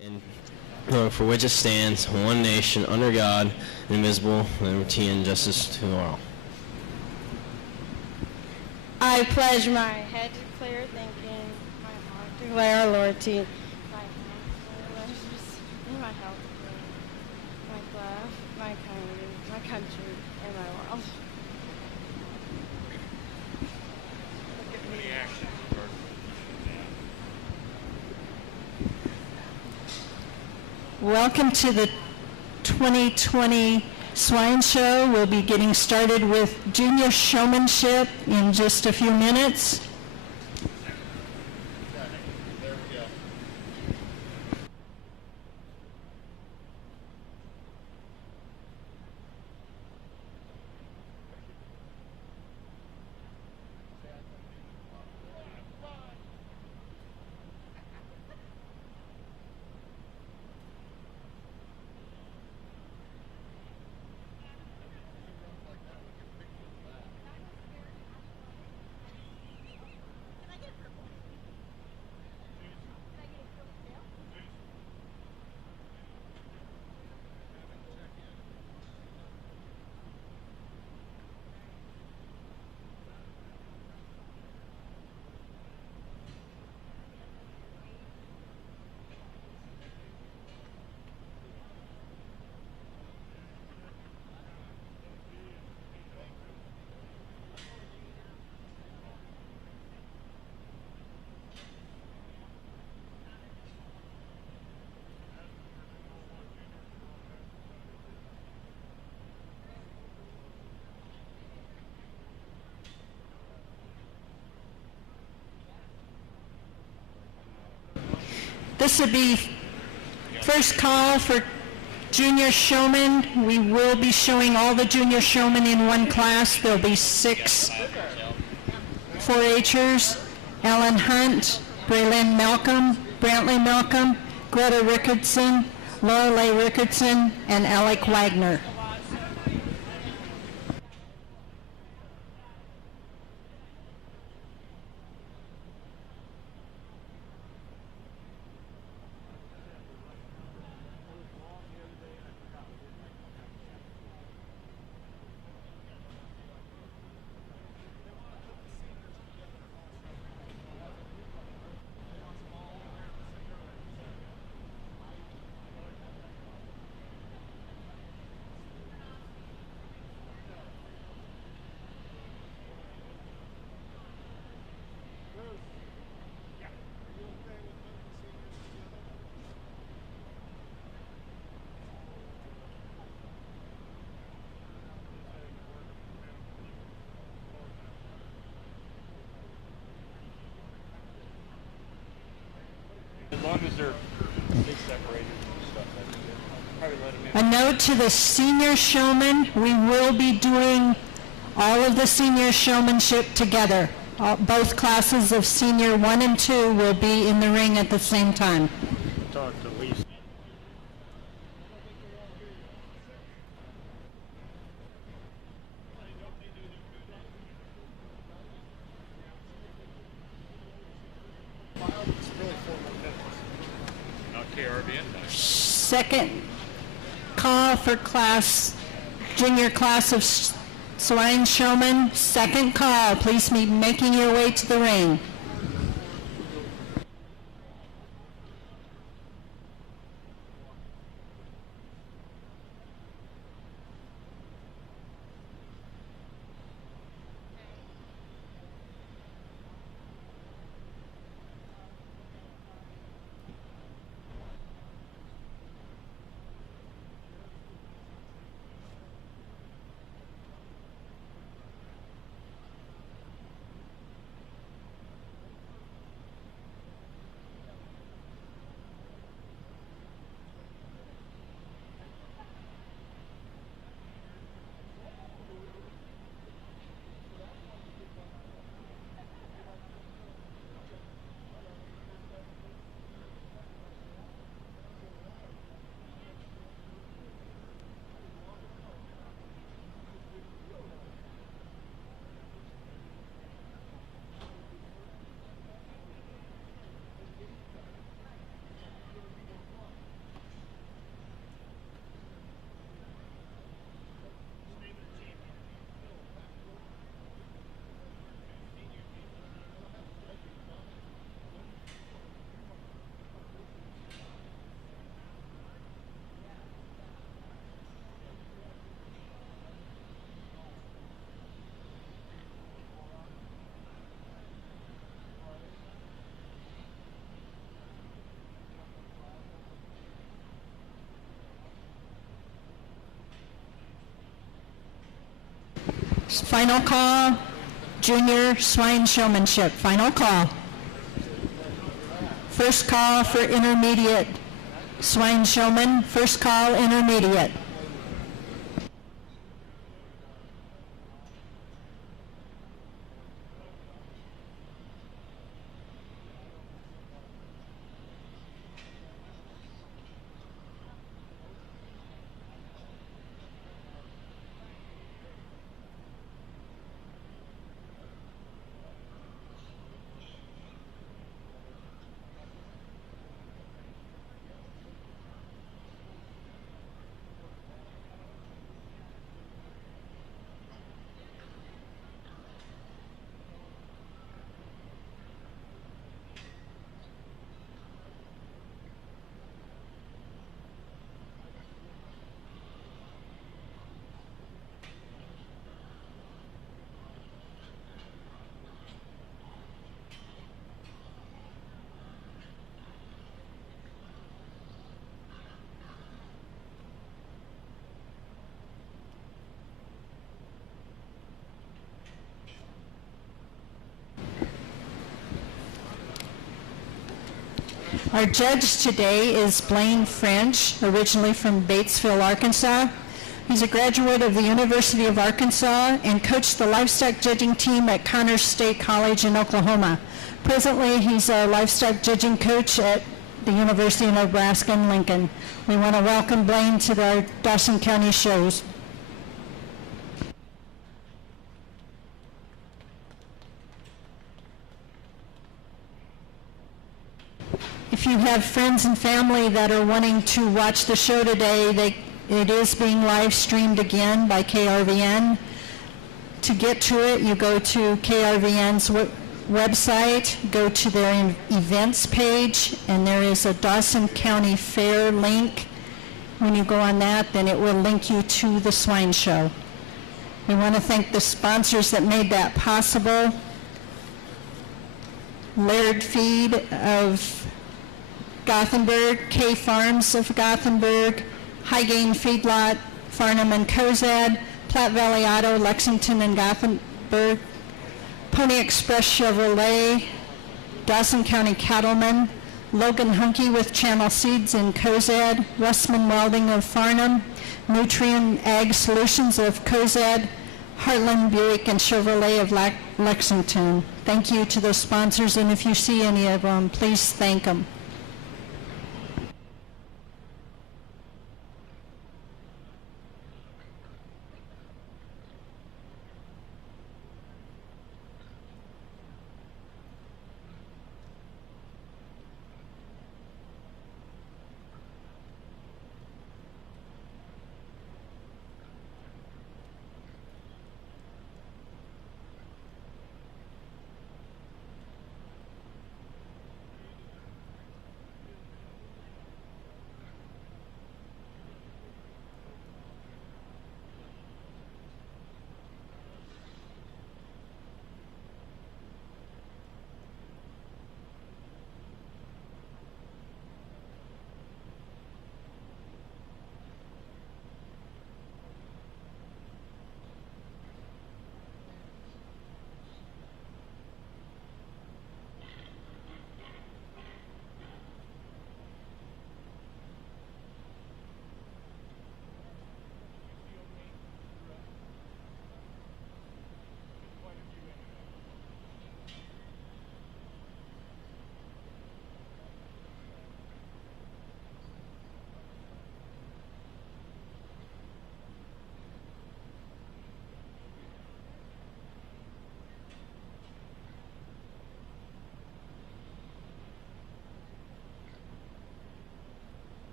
and for which it stands, one nation, under God, indivisible, liberty and justice to all. I pledge my head to clear thinking, my heart to declare loyalty, my hand to religious, and my health to clear, my love, my community, my country, and my world. Any actions Welcome to the 2020 Swine Show. We'll be getting started with Junior Showmanship in just a few minutes. This would be first call for Junior Showman. We will be showing all the Junior Showmen in one class. There'll be 6 4-H'ers: Ellen Hunt, Braylon Malcolm, Brantley Malcolm, Greta Rickardson, Lorelei Rickardson, and Alec Wagner. As long as they're separated and stuff like that. Probably let them in. A note to the senior showmen, we will be doing all of the senior showmanship together. Both classes of senior 1 and 2 will be in the ring at the same time. Talk to Lisa. KRVN. Second call for class, junior class of Swine Showman. Second call, please be making your way to the ring. Final call, junior swine showmanship. Final call. First call for intermediate swine showman. First call, intermediate. Our judge today is Blaine French, originally from Batesville, Arkansas. He's a graduate of the University of Arkansas and coached the livestock judging team at Connors State College in Oklahoma. Presently, he's a livestock judging coach at the University of Nebraska in Lincoln. We want to welcome Blaine to the Dawson County shows. If you have friends and family that are wanting to watch the show today, it is being live streamed again by KRVN. To get to it, you go to KRVN's website, go to their events page, and there is a Dawson County Fair link. When you go on that, then it will link you to the swine show. We want to thank the sponsors that made that possible. Laird Feed of Gothenburg, K Farms of Gothenburg, Highgain Feedlot, Farnham and Cozad, Platte Valley Auto, Lexington and Gothenburg, Pony Express Chevrolet, Dawson County Cattlemen, Logan Hunky with Channel Seeds in Cozad, Westman Welding of Farnham, Nutrient Ag Solutions of Cozad, Heartland Buick and Chevrolet of Lexington. Thank you to those sponsors, and if you see any of them, please thank them.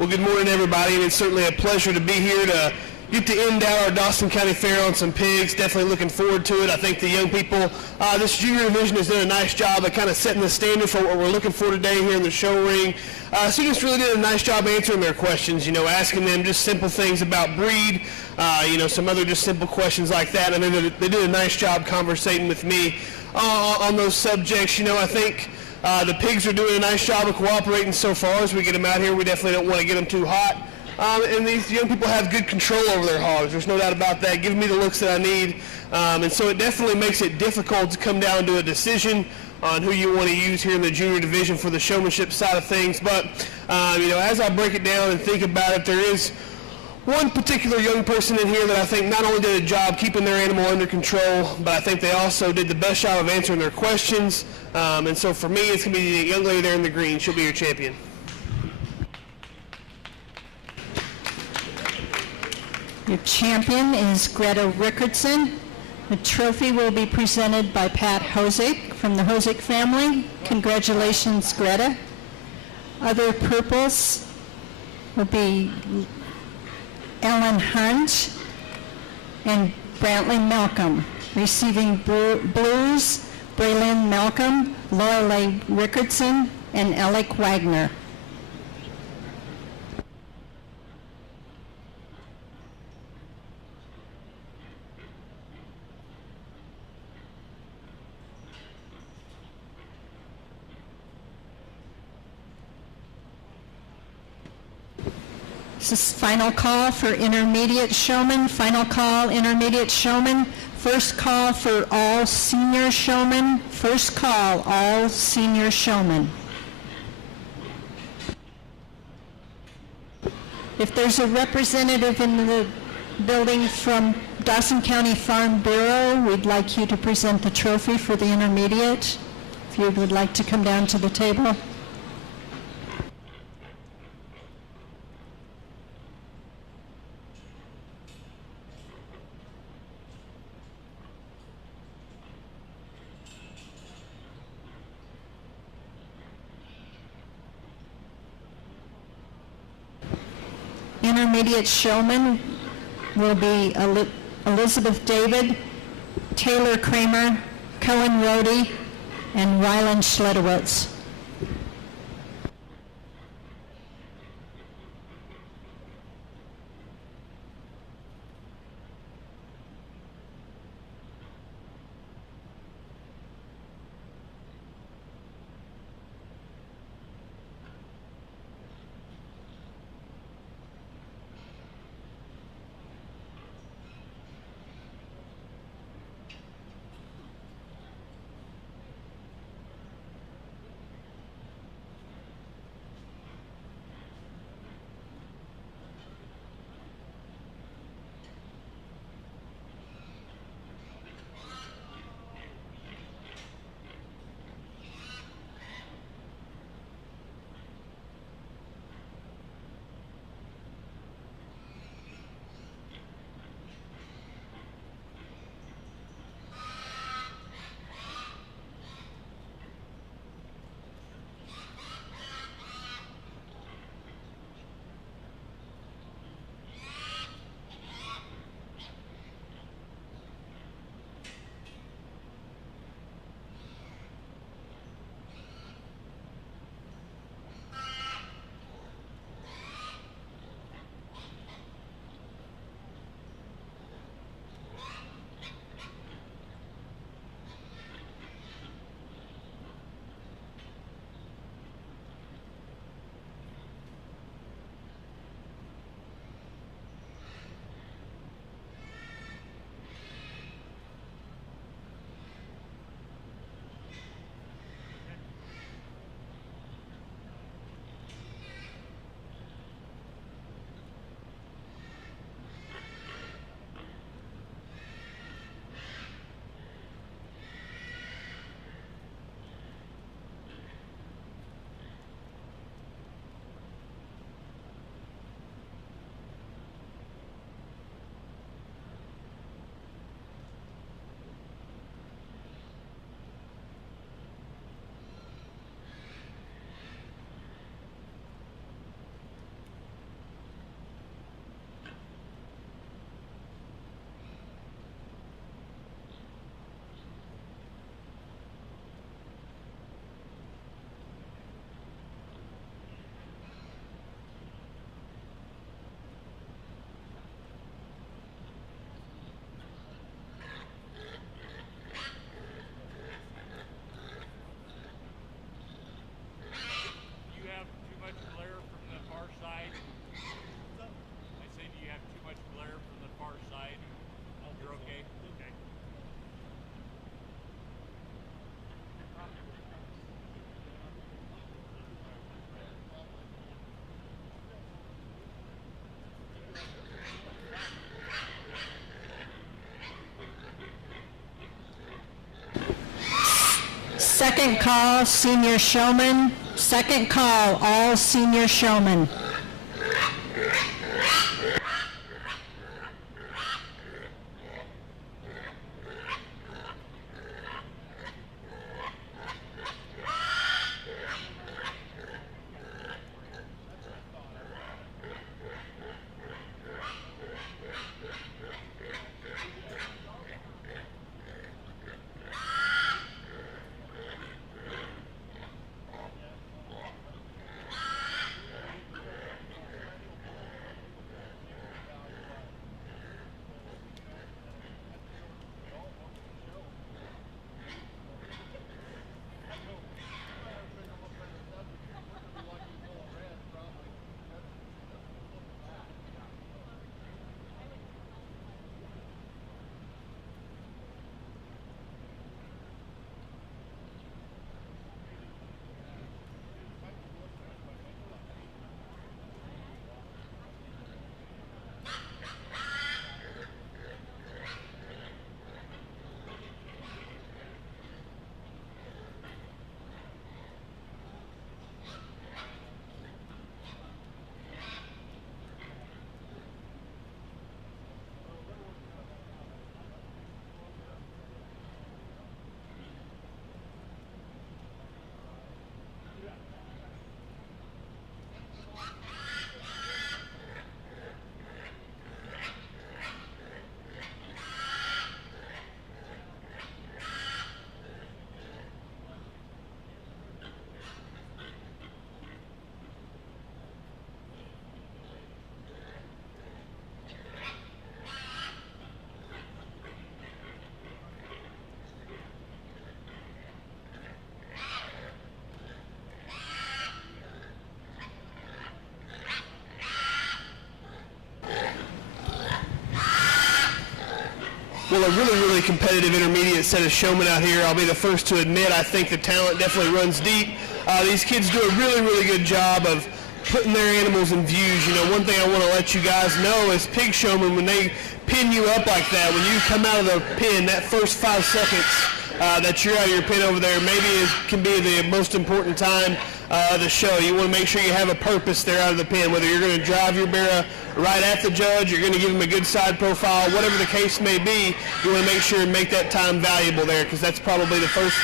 Well, good morning, everybody, and it's certainly a pleasure to be here to get to end out our Dawson County Fair on some pigs. Definitely looking forward to it. I think the young people, this junior division has done a nice job of kind of setting the standard for what we're looking for today here in the show ring. Students really did a nice job answering their questions, you know, asking them just simple things about breed, you know, some other just simple questions like that. And they did a nice job conversating with me on those subjects. You know, I think the pigs are doing a nice job of cooperating so far as we get them out here. We definitely don't want to get them too hot. And these young people have good control over their hogs. There's no doubt about that. Giving me the looks that I need. And so it definitely makes it difficult to come down to a decision on who you want to use here in the junior division for the showmanship side of things. But, you know, as I break it down and think about it, there is one particular young person in here that I think not only did a job keeping their animal under control, but I think they also did the best job of answering their questions. And so for me, it's going to be the young lady there in the green. She'll be your champion. Your champion is Greta Rickardson. The trophy will be presented by Pat Hosick from the Hosick family. Congratulations, Greta. Other purples will be Ellen Hunt and Brantley Malcolm. Receiving blues, Braylon Malcolm, Lorelei Rickardson, and Alec Wagner. This is final call for intermediate showmen. Final call, intermediate showmen. First call for all senior showmen. First call, all senior showmen. If there's a representative in the building from Dawson County Farm Bureau, we'd like you to present the trophy for the intermediate. If you would like to come down to the table. Intermediate showmen will be Elizabeth David, Taylor Kramer, Cohen Rohde, and Ryland Schledowitz. Second call, senior showman. Second call, all senior showmen. Well, a really, really competitive intermediate set of showmen out here. I'll be the first to admit I think the talent definitely runs deep. These kids do a really, really good job of putting their animals in views. You know, one thing I want to let you guys know is pig showmen, when they pin you up like that, when you come out of the pin, that first 5 seconds that you're out of your pin over there can be the most important time of the show. You want to make sure you have a purpose there out of the pin, whether you're going to drive your bear right at the judge, you're going to give him a good side profile, whatever the case may be. You want to make sure and make that time valuable there, because that's probably the first,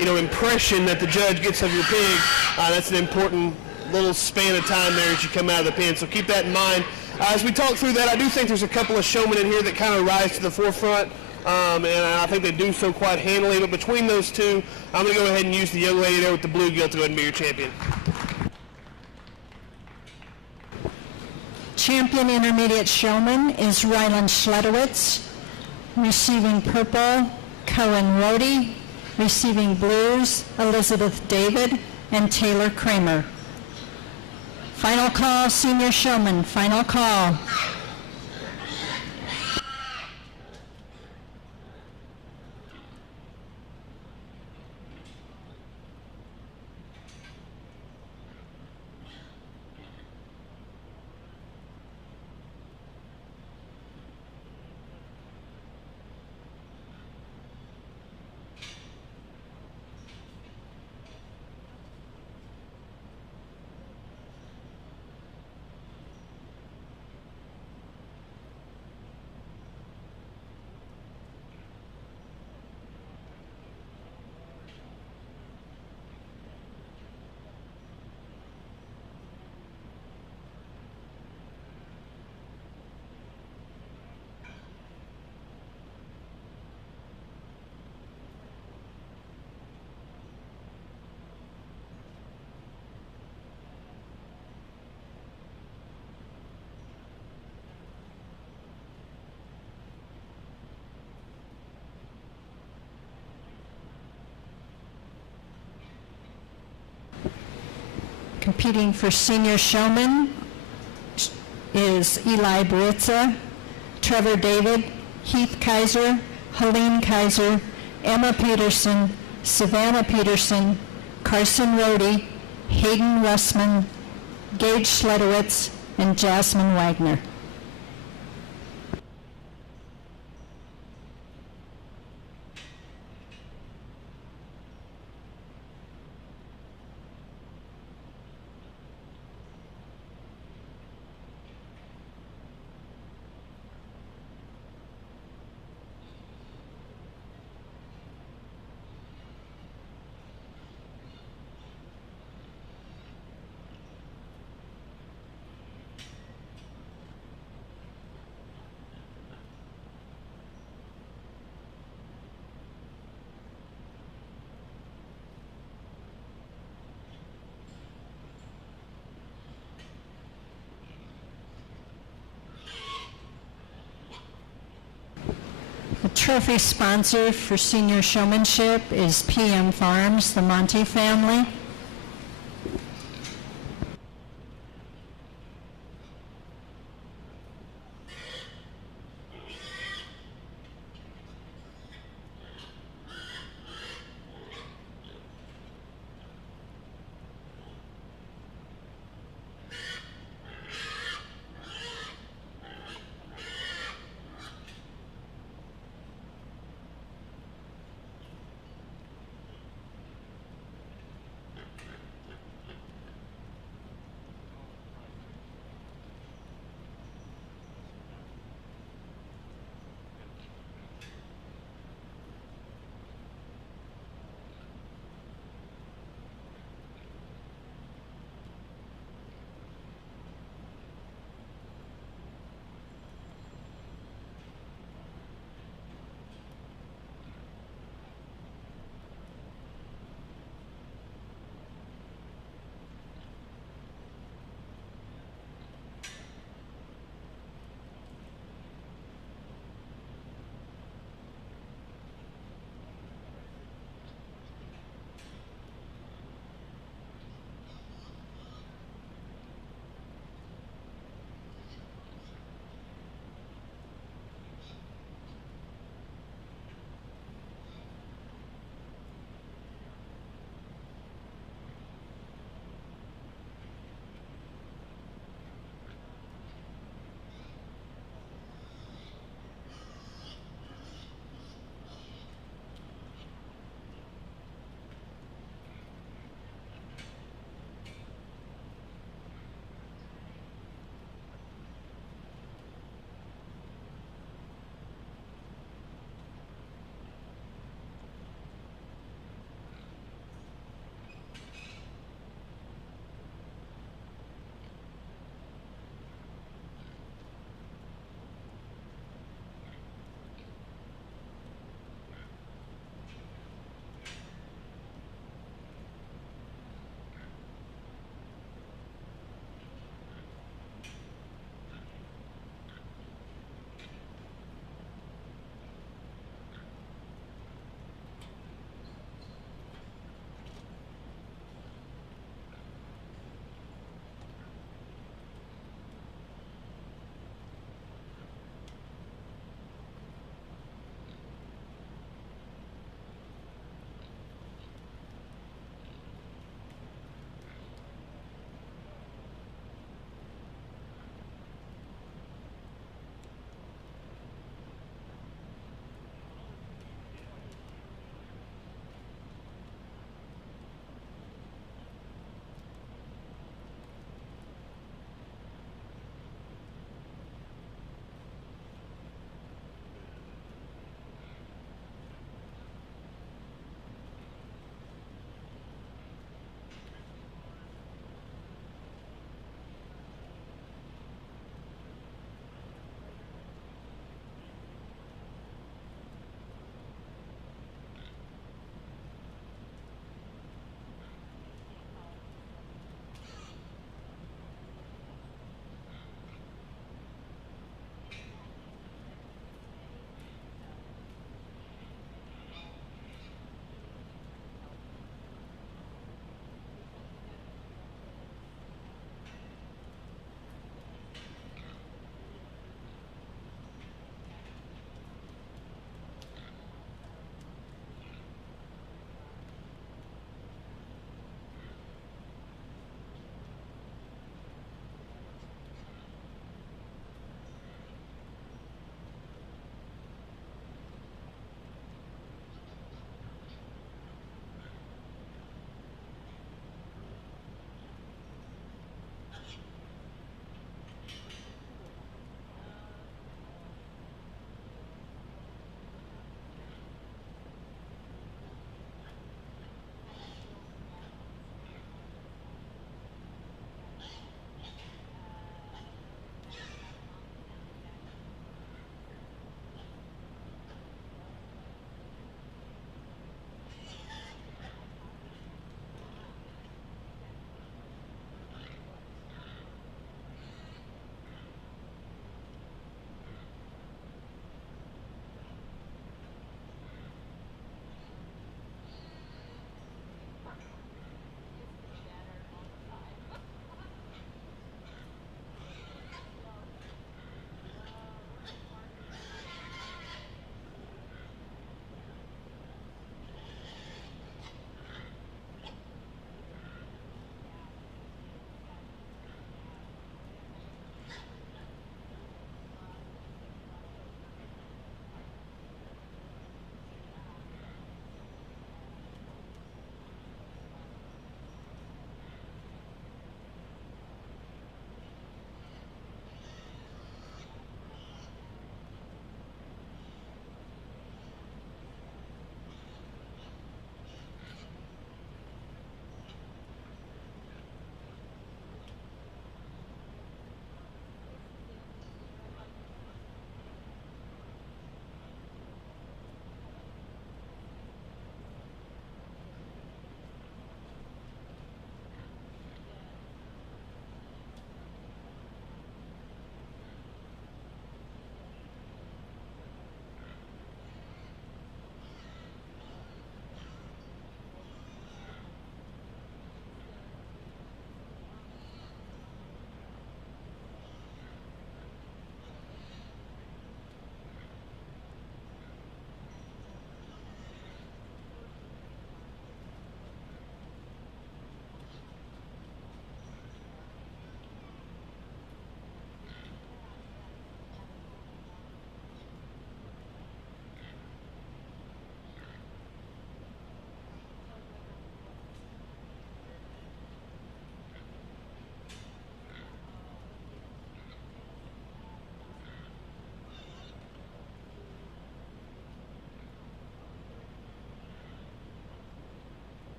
impression that the judge gets of your pig. That's an important little span of time there as you come out of the pen. So keep that in mind. As we talk through that, I do think there's a couple of showmen in here that kind of rise to the forefront, and I think they do so quite handily. But between those two, I'm going to go ahead and use the young lady there with the blue gilt to go ahead and be your champion. Champion intermediate showman is Ryland Schledowitz. Receiving purple, Cohen Rohde. Receiving blues, Elizabeth David and Taylor Kramer. Final call, senior showman. Final call. Competing for senior showman is Eli Baritza, Trevor David, Heath Kaiser, Helene Kaiser, Emma Peterson, Savannah Peterson, Carson Rohde, Hayden Russman, Gage Schledowitz, and Jasmine Wagner. trophy sponsor for senior showmanship is PM Farms, the Monte family.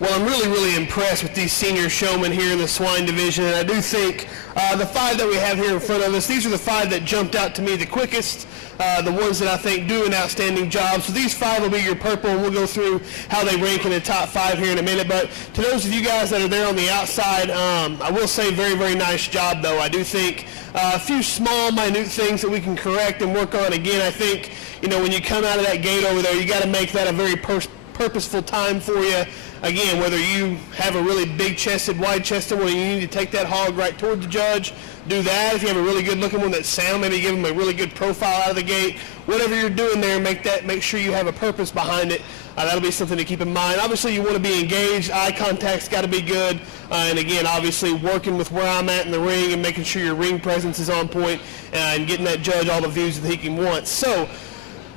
Well, I'm really, really impressed with these senior showmen here in the swine division, and I do think the 5 that we have here in front of us, these are the 5 that jumped out to me the quickest, the ones that I think do an outstanding job. So these 5 will be your purple, and we'll go through how they rank in the top 5 here in a minute. But to those of you guys that are there on the outside, I will say very, very nice job, though. I do think a few small, minute things that we can correct and work on. Again, I think, you know, when you come out of that gate over there, you got to make that a very purposeful time for you. Again, whether you have a really big-chested, wide-chested one, you need to take that hog right toward the judge, do that. If you have a really good-looking one that's sound, maybe give them a really good profile out of the gate. Whatever you're doing there, make sure you have a purpose behind it. That'll be something to keep in mind. Obviously, you want to be engaged. Eye contact's got to be good. And again, obviously, working with where I'm at in the ring and making sure your ring presence is on point and getting that judge all the views that he can want. So,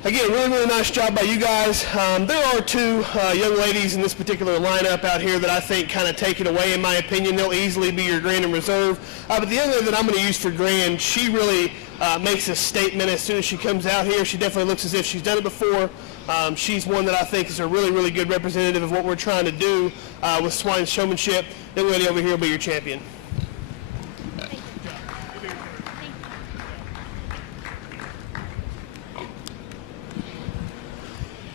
again, really, really nice job by you guys. There are 2 young ladies in this particular lineup out here that I think kind of take it away, in my opinion. They'll easily be your grand and reserve. But the young lady that I'm going to use for grand, she really makes a statement as soon as she comes out here. She definitely looks as if she's done it before. She's one that I think is a really, really good representative of what we're trying to do with Swine's Showmanship. The young lady over here will be your champion.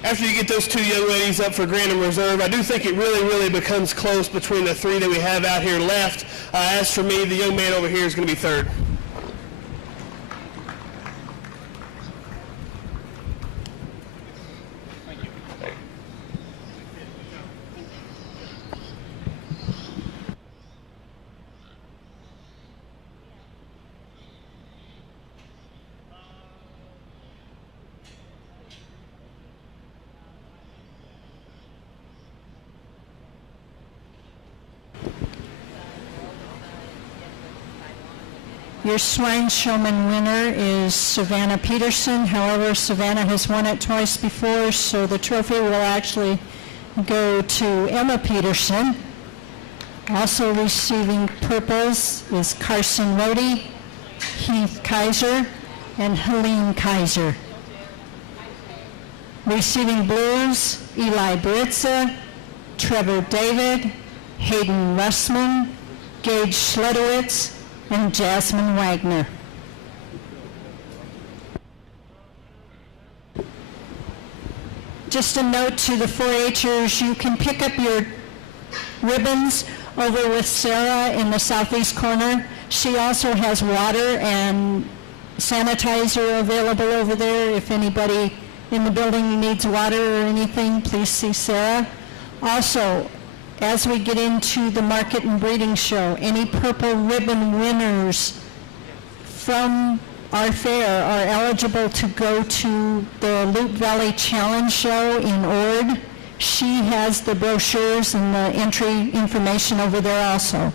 After you get those 2 young ladies up for grand and reserve, I do think it really, really becomes close between the 3 that we have out here left. As for me, the young man over here is going to be 3rd. Your Swine Showman winner is Savannah Peterson. However, Savannah has won it twice before, so the trophy will actually go to Emma Peterson. Also receiving purples is Carson Rohde, Heath Kaiser, and Helene Kaiser. Receiving blues, Eli Baritza, Trevor David, Hayden Russman, Gage Schledowitz, and Jasmine Wagner. Just a note to the 4-Hers, you can pick up your ribbons over with Sarah in the southeast corner. She also has water and sanitizer available over there. If anybody in the building needs water or anything, please see Sarah. Also, as we get into the market and breeding show, any purple ribbon winners from our fair are eligible to go to the Loop Valley Challenge show in Ord. She has the brochures and the entry information over there also.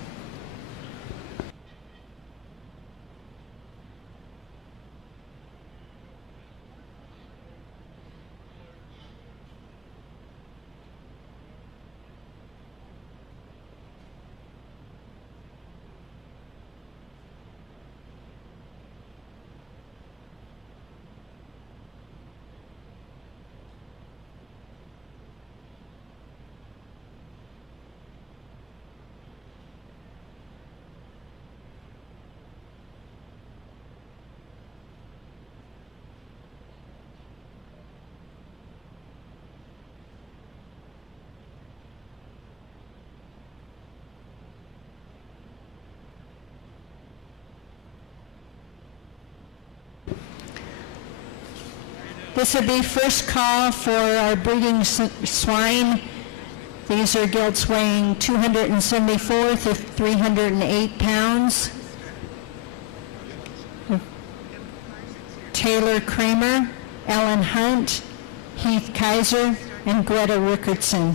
This would be first call for our breeding swine. These are gilts weighing 274 to 308 pounds. Taylor Kramer, Ellen Hunt, Heath Kaiser, and Greta Rickardson.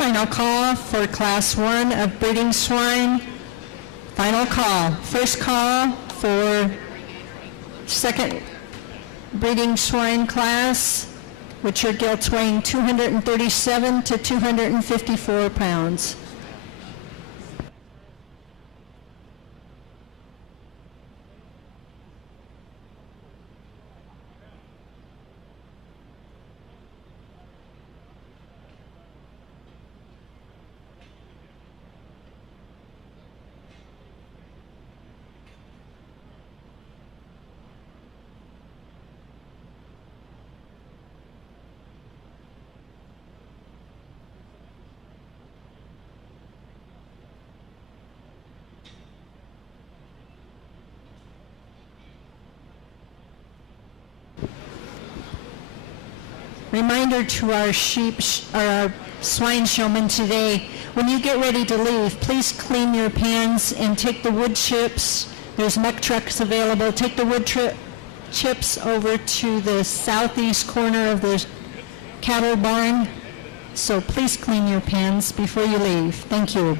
Final call for Class 1 of breeding swine. Final call. First call for second breeding swine class, which are gilts weighing 237 to 254 pounds. Reminder to our our swine showmen today, when you get ready to leave, please clean your pans and take the wood chips. There's muck trucks available. Take the wood chips over to the southeast corner of the cattle barn. So please clean your pans before you leave. Thank you.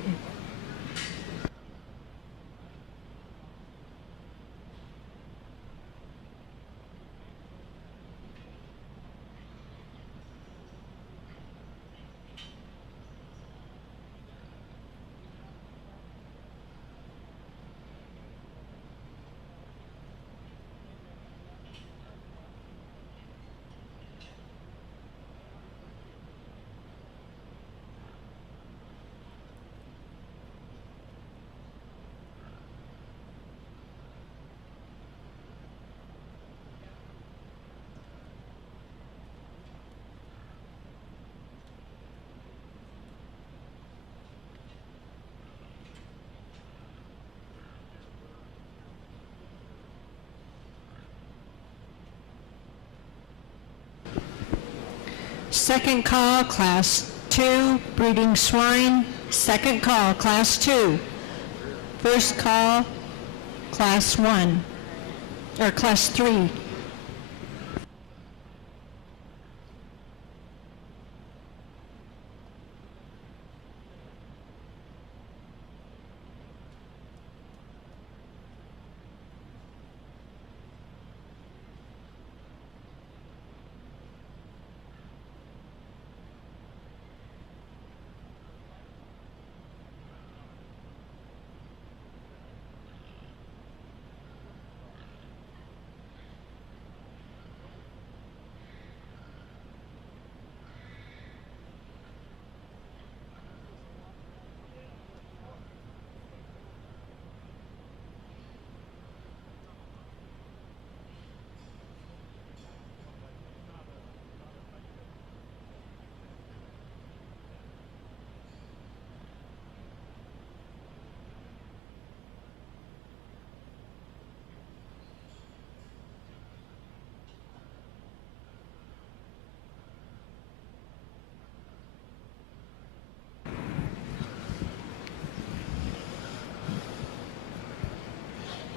Second call, Class 2, breeding swine. Second call, Class 2. First call, Class 1, or Class 3.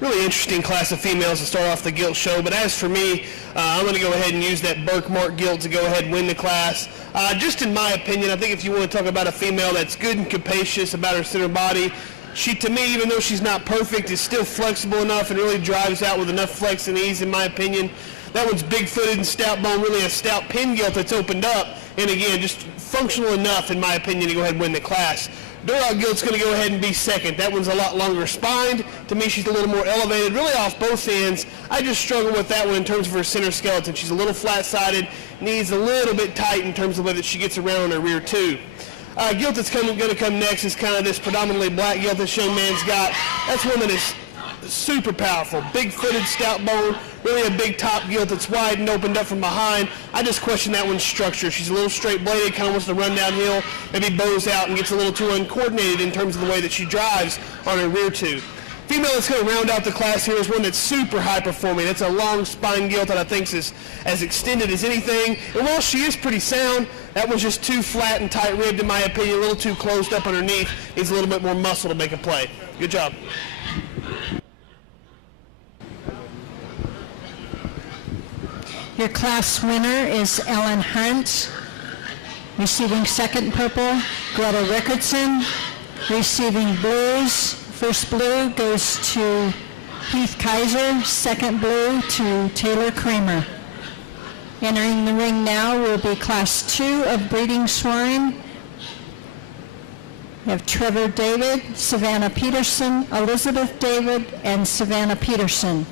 Really interesting class of females to start off the gilt show, but as for me, I'm going to go ahead and use that birthmark gilt to go ahead and win the class. Just in my opinion, I think if you want to talk about a female that's good and capacious about her center body, she, to me, even though she's not perfect, is still flexible enough and really drives out with enough flex and ease, in my opinion. That one's big-footed and stout bone, really a stout pin gilt that's opened up, and again, just functional enough, in my opinion, to go ahead and win the class. Duroc gilt's going to go ahead and be second. That one's a lot longer spined. To me, she's a little more elevated, really off both ends. I just struggle with that one in terms of her center skeleton. She's a little flat-sided, needs a little bit tight in terms of the way that she gets around on her rear too. Gilt that's going to come next is kind of this predominantly black gilt that Showman's got. That's one that is super powerful, big-footed, stout bone, really a big top gilt that's wide and opened up from behind. I just question that one's structure. She's a little straight-bladed, kind of wants to run downhill, maybe bows out and gets a little too uncoordinated in terms of the way that she drives on her rear tube. Female that's going to round out the class here is one that's super high-performing. It's a long spine gilt that I think is as extended as anything. And while she is pretty sound, that one's just too flat and tight-ribbed, in my opinion, a little too closed up underneath. Needs a little bit more muscle to make a play. Good job. Your class winner is Ellen Hunt. Receiving second purple, Greta Rickardson. Receiving blues, first blue goes to Heath Kaiser, second blue to Taylor Kramer. Entering the ring now will be Class 2 of breeding swine. We have Trevor David, Savannah Peterson, Elizabeth David, and Savannah Peterson.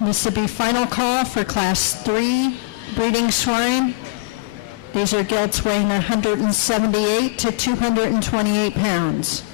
This will be final call for Class 3 breeding swine. These are gelts weighing 178 to 228 pounds.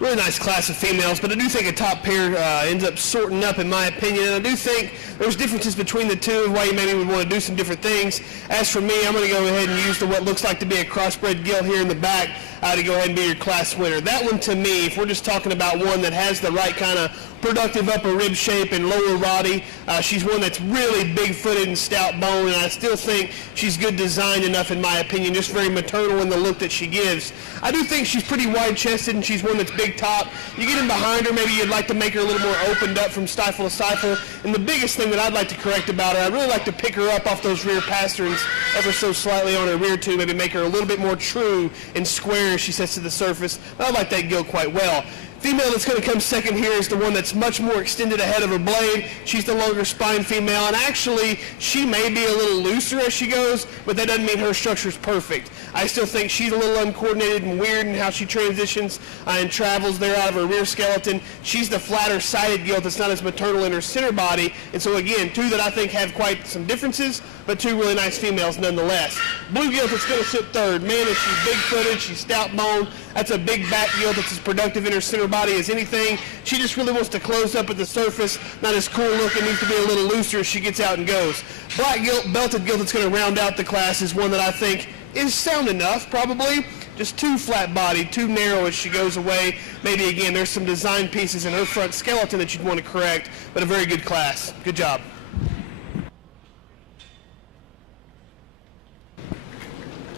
Really nice class of females, but I do think a top pair ends up sorting up, in my opinion. And I do think there's differences between the two and why you maybe would want to do some different things. As for me, I'm going to go ahead and use what looks like to be a crossbred gill here in the back to go ahead and be your class winner. That one, to me, if we're just talking about one that has the right kind of productive upper rib shape and lower body, she's one that's really big-footed and stout bone, and I still think she's good designed enough, in my opinion, just very maternal in the look that she gives. I do think she's pretty wide-chested, and she's one that's big top. You get in behind her, maybe you'd like to make her a little more opened up from stifle to stifle, and the biggest thing that I'd like to correct about her, I'd really like to pick her up off those rear pasterns ever so slightly on her rear tube, maybe make her a little bit more true and square as she sets to the surface. But I like that gill quite well. Female that's going to come second here is the one that's that's much more extended ahead of her blade. She's the longer spine female, and actually she may be a little looser as she goes, but that doesn't mean her structure is perfect. I still think she's a little uncoordinated and weird in how she transitions and travels there out of her rear skeleton. She's the flatter sided gilt that's not as maternal in her center body, and so again, two that I think have quite some differences, but two really nice females nonetheless. Blue gilt that's going to sit third. Man, is she big-footed, she's stout-boned. That's a big back gilt that's as productive in her center body as anything. She just really wants to close up at the surface, not as cool looking, needs to be a little looser as she gets out and goes. Black gilt, belted gilt that's going to round out the class is one that I think is sound enough, probably. Just too flat-bodied, too narrow as she goes away. Maybe, again, there's some design pieces in her front skeleton that you'd want to correct, but a very good class. Good job.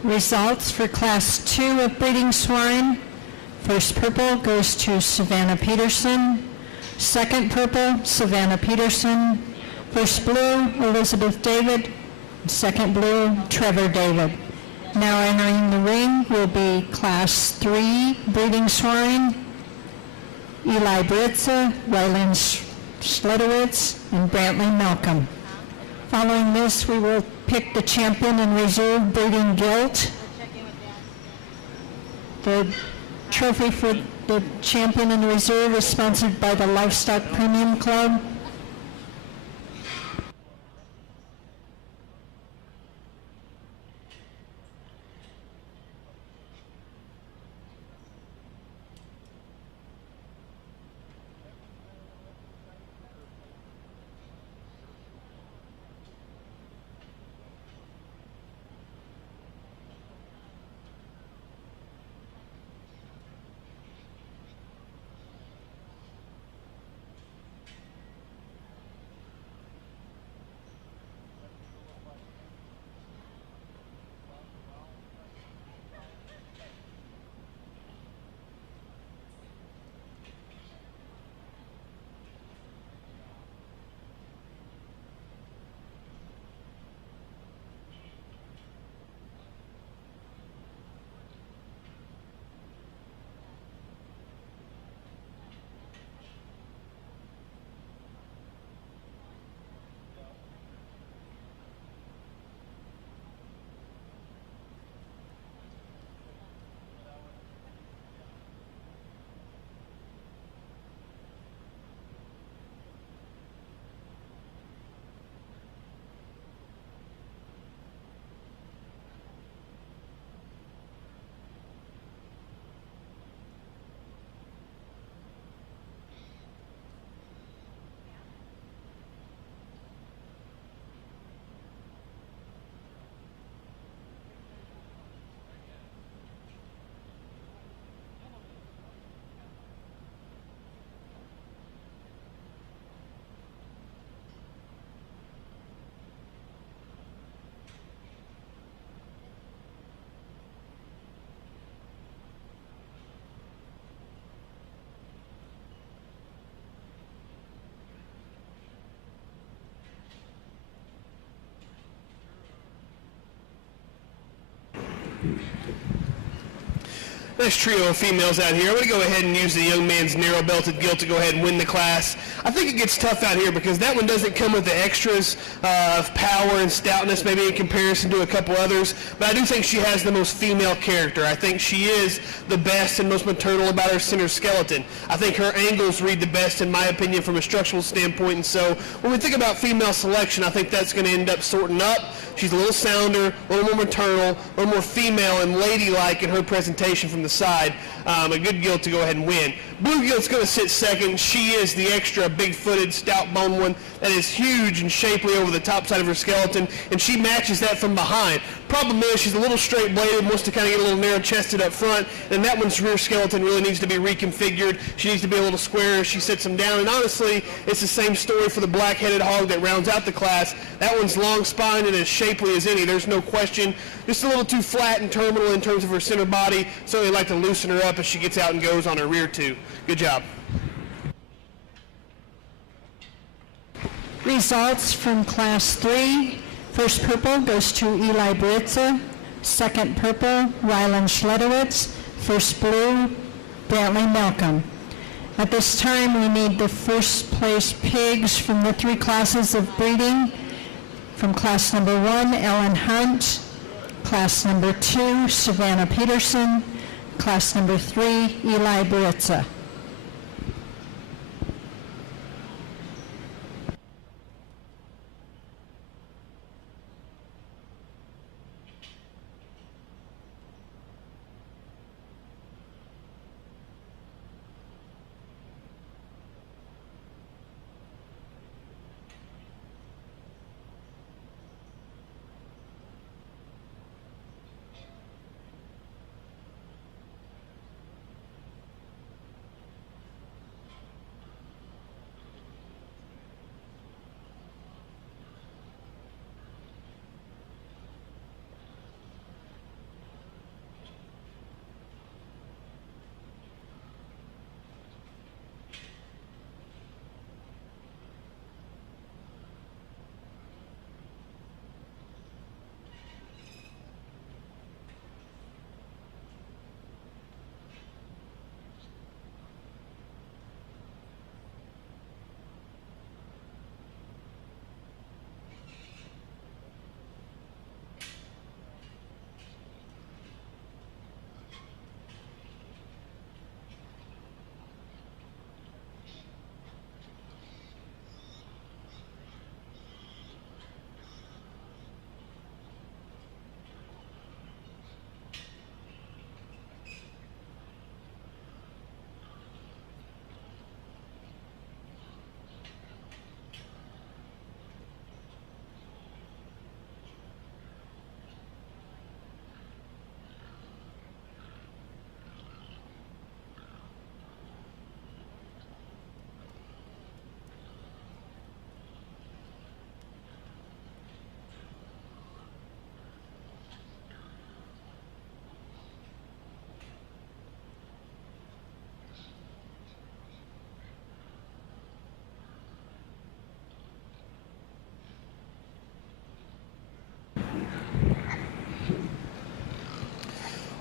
Results for Class 2 of breeding swine. First purple goes to Savannah Peterson. Second purple, Savannah Peterson. First blue, Elizabeth David. Second blue, Trevor David. Now entering the ring will be Class 3 breeding swine. Eli Britza, Rylan Schledowitz, and Brantley Malcolm. Following this, we will pick the champion and reserve breeding gilt. The trophy for the champion and reserve is sponsored by the Livestock Premium Club. Nice trio of females out here. I'm going to go ahead and use the young man's narrow belted gilt to go ahead and win the class. I think it gets tough out here because that one doesn't come with the extras of power and stoutness maybe in comparison to a couple others, but I do think she has the most female character. I think she is the best and most maternal about her center skeleton. I think her angles read the best in my opinion from a structural standpoint, and so when we think about female selection, I think that's going to end up sorting up. She's a little sounder, a little more maternal, a little more female and ladylike in her presentation from the side. A good gilt to go ahead and win. Blue gilt's going to sit second. She is the extra big-footed, stout-boned one that is huge and shapely over the top side of her skeleton, and she matches that from behind. Problem is she's a little straight-bladed, wants to kind of get a little narrow-chested up front, and that one's rear skeleton really needs to be reconfigured. She needs to be a little squarer as she sits them down, and honestly, it's the same story for the black-headed hog that rounds out the class. That one's long-spined and as shapely as any. There's no question. Just a little too flat and terminal in terms of her center body, so they like to loosen her up as she gets out and goes on her rear two. Good job. Results from Class 3. First purple goes to Eli Britza. Second purple, Rylan Schledowitz. First blue, Brantley Malcolm. At this time, we need the first place pigs from the 3 classes of breeding. From class number 1, Ellen Hunt. Class number 2, Savannah Peterson. Class number 3, Eli Baritza.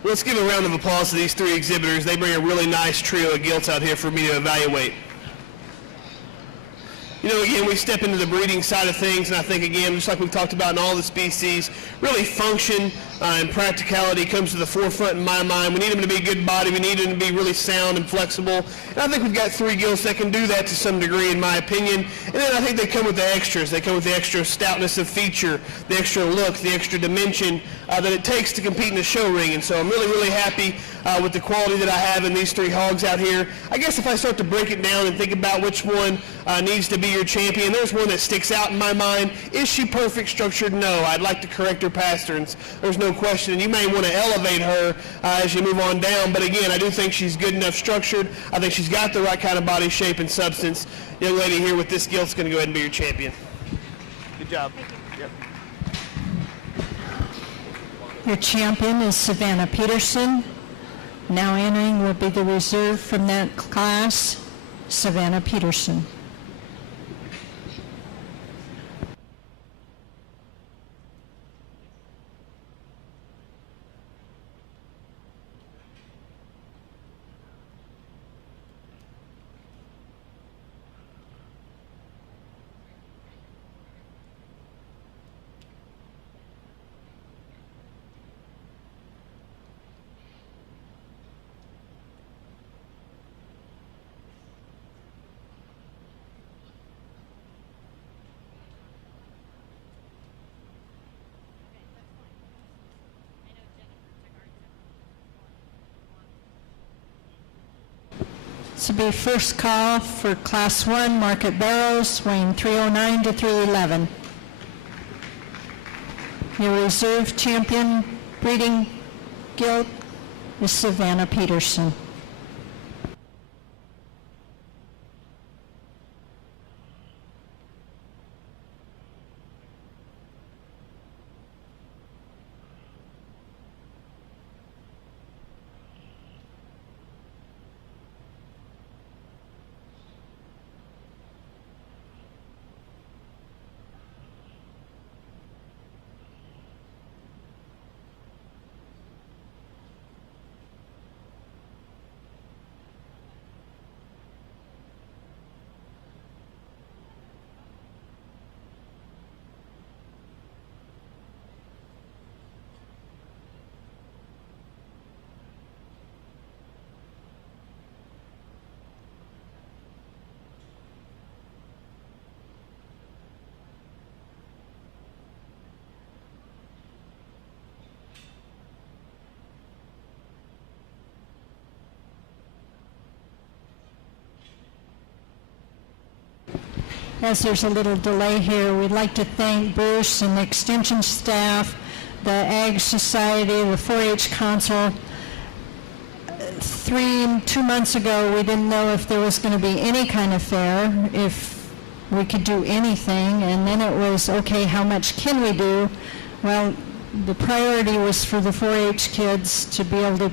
Let's give a round of applause to these 3 exhibitors. They bring a really nice trio of gilts out here for me to evaluate. You know, again, we step into the breeding side of things, and I think, again, just like we've talked about in all the species, really function and practicality comes to the forefront in my mind. We need them to be good body. We need them to be really sound and flexible. And I think we've got 3 gilts that can do that to some degree, in my opinion. And then I think they come with the extras. They come with the extra stoutness of feature, the extra look, the extra dimension that it takes to compete in the show ring. And so I'm really, really happy with the quality that I have in these 3 hogs out here. I guess if I start to break it down and think about which one needs to be your champion, there's one that sticks out in my mind. Is she perfect structured? No. I'd like to correct her patterns. There's no question. You may want to elevate her as you move on down, but again, I do think she's good enough structured. I think she's got the right kind of body shape and substance. Young lady here with this gilt's going to go ahead and be your champion. Good job. Yep. Your champion is Savannah Peterson. Now entering will be the reserve from that class, Savannah Peterson. This will be first call for Class 1, Market Barrows, weighing 309 to 311. Your reserve champion breeding gilt is Savannah Peterson. as there's a little delay here, we'd like to thank Bruce and the Extension staff, the Ag Society, the 4-H Council. 2 months ago, we didn't know if there was going to be any kind of fair, if we could do anything, and then it was, okay, how much can we do? Well, the priority was for the 4-H kids to be able to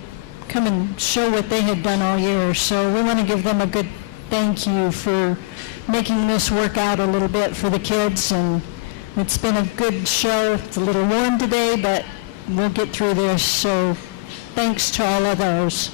come and show what they had done all year. So we want to give them a good thank you for making this work out a little bit for the kids, and it's been a good show. It's a little warm today, but we'll get through this, so thanks to all of those.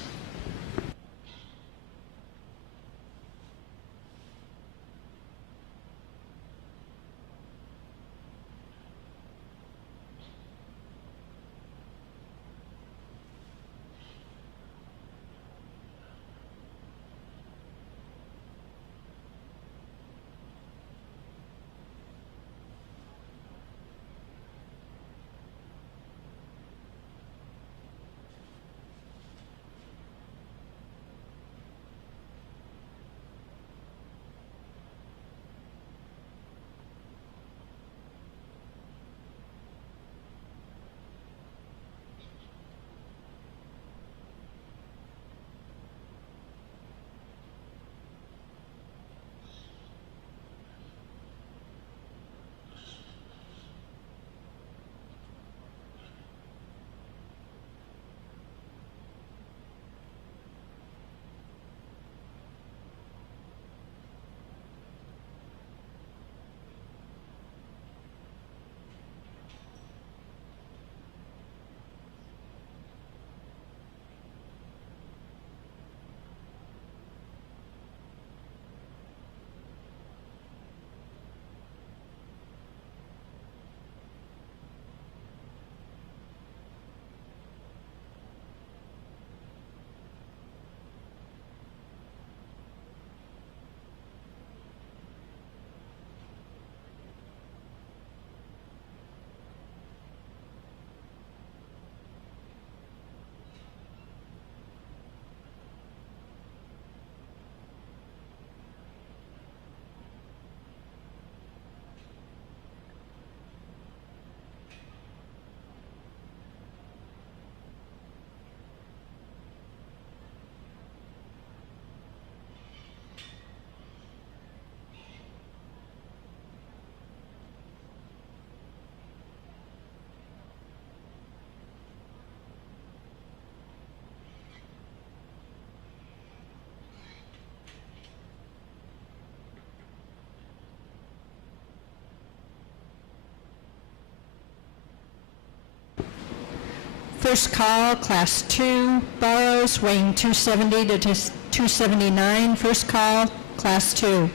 First call, Class 2, Burrows, weighing 270 to 279. First call, Class 2.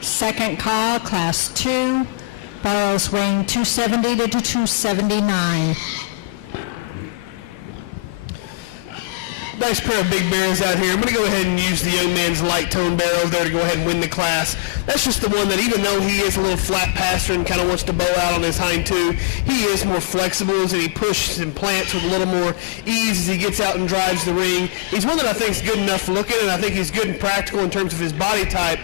Second call, Class 2, Burrows, weighing 270 to 279. Nice pair of big barrels out here. I'm going to go ahead and use the young man's light tone barrel there to go ahead and win the class. That's just the one that, even though he is a little flat passer and kind of wants to bow out on his hind two, he is more flexible and he pushes and plants with a little more ease as he gets out and drives the ring. He's one that I think is good enough looking, and I think he's good and practical in terms of his body type.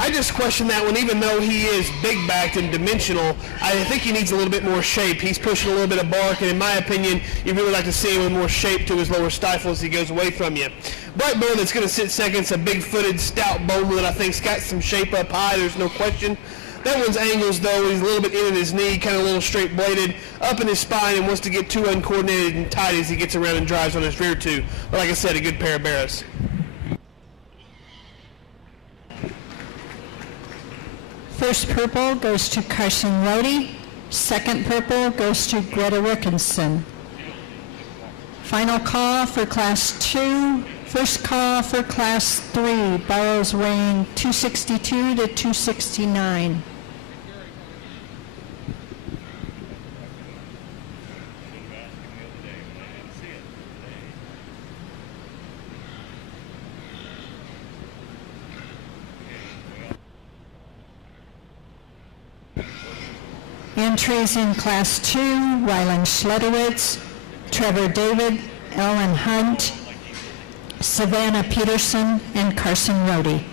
I just question that one. Even though he is big-backed and dimensional, I think he needs a little bit more shape. He's pushing a little bit of bark, and in my opinion, you'd really like to see him with more shape to his lower stifle as he goes away from you. Bright bone that's going to sit second, a big-footed, stout bone that I think's got some shape up high, there's no question. That one's angles, though. He's a little bit in at his knee, kind of a little straight-bladed, up in his spine, and wants to get too uncoordinated and tight as he gets around and drives on his rear two. But like I said, a good pair of barrows. First purple goes to Carson Rohde. Second purple goes to Greta Wilkinson. Final call for Class 2. First call for Class 3. Borrows weighing 262 to 269. Entries in Class 2, Rylan Schledowitz, Trevor David, Ellen Hunt, Savannah Peterson, and Carson Rohde.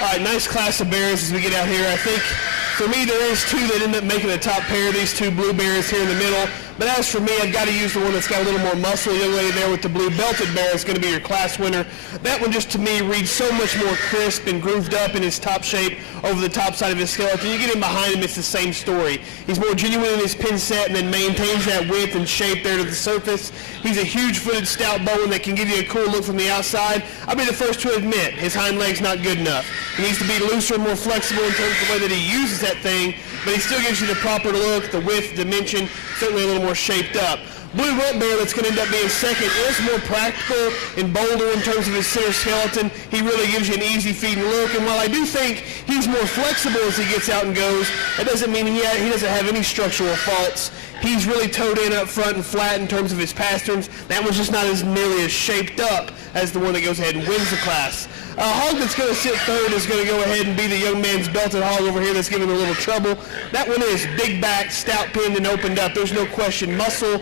All right, nice class of bears as we get out here. I think for me there is two that end up making the top pair, these two blue bears here in the middle. But as for me, I've got to use the one that's got a little more muscle. The young lady there with the blue belted bear is going to be your class winner. That one just to me reads so much more crisp and grooved up in his top shape over the top side of his skeleton. You get him behind him, it's the same story. He's more genuine in his pin set and then maintains that width and shape there to the surface. He's a huge-footed, stout bowman that can give you a cool look from the outside. I'll be the first to admit his hind leg's not good enough. He needs to be looser and more flexible in terms of the way that he uses that thing, but he still gives you the proper look, the width, dimension, certainly a little more shaped up. Blue Rump Bear that's going to end up being second is more practical and bolder in terms of his center skeleton. He really gives you an easy feeding look, and while I do think he's more flexible as he gets out and goes, that doesn't mean he doesn't have any structural faults. He's really towed in up front and flat in terms of his pasterns. That one's just not as nearly as shaped up as the one that goes ahead and wins the class. Hog that's going to sit third is going to go ahead and be the young man's belted hog over here that's giving him a little trouble. That one is big back, stout pinned, and opened up. There's no question. Muscle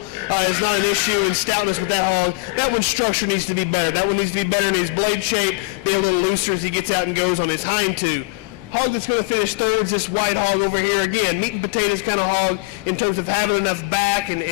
is not an issue, and stoutness with that hog. That one's structure needs to be better. That one needs to be better in his blade shape, be a little looser as he gets out and goes on his hind two. Hog that's going to finish third is this white hog over here. Again, meat and potatoes kind of hog in terms of having enough back and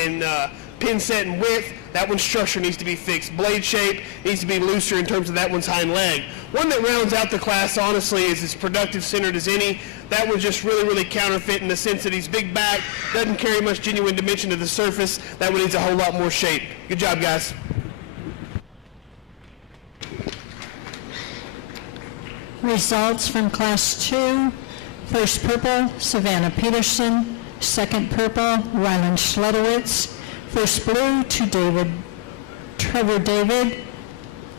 pin set and width. That one's structure needs to be fixed. Blade shape needs to be looser in terms of that one's hind leg. One that rounds out the class, honestly, is as productive centered as any. That one's just really, really counterfeit in the sense that he's big back, doesn't carry much genuine dimension to the surface. That one needs a whole lot more shape. Good job, guys. Results from Class 2. First purple, Savannah Peterson. Second purple, Ryland Schledowitz. First blue to Trevor David.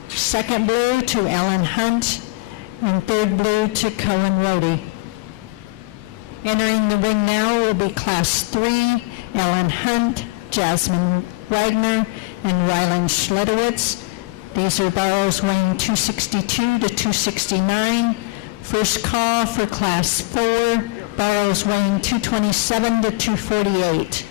Second blue to Alan Hunt. And third blue to Cohen Rohde. Entering the ring now will be Class 3, Alan Hunt, Jasmine Wagner, and Ryland Schledowitz. These are barrels weighing 262 to 269. First call for Class 4, barrels weighing 227 to 248.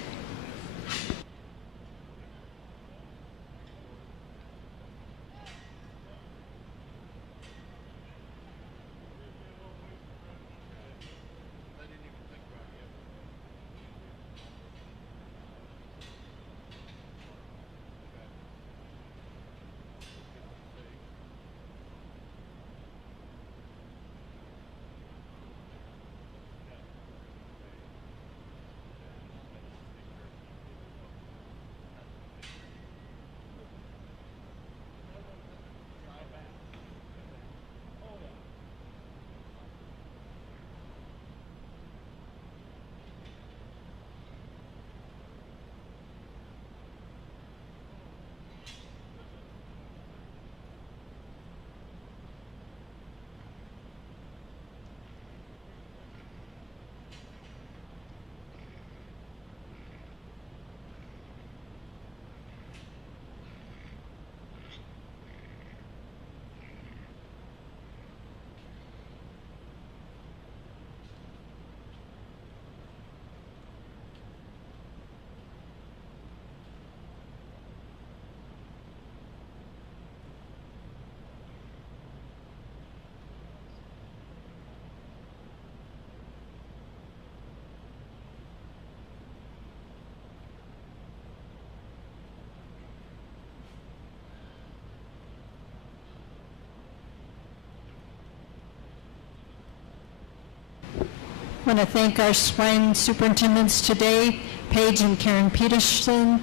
I want to thank our swine superintendents today, Paige and Karen Peterson,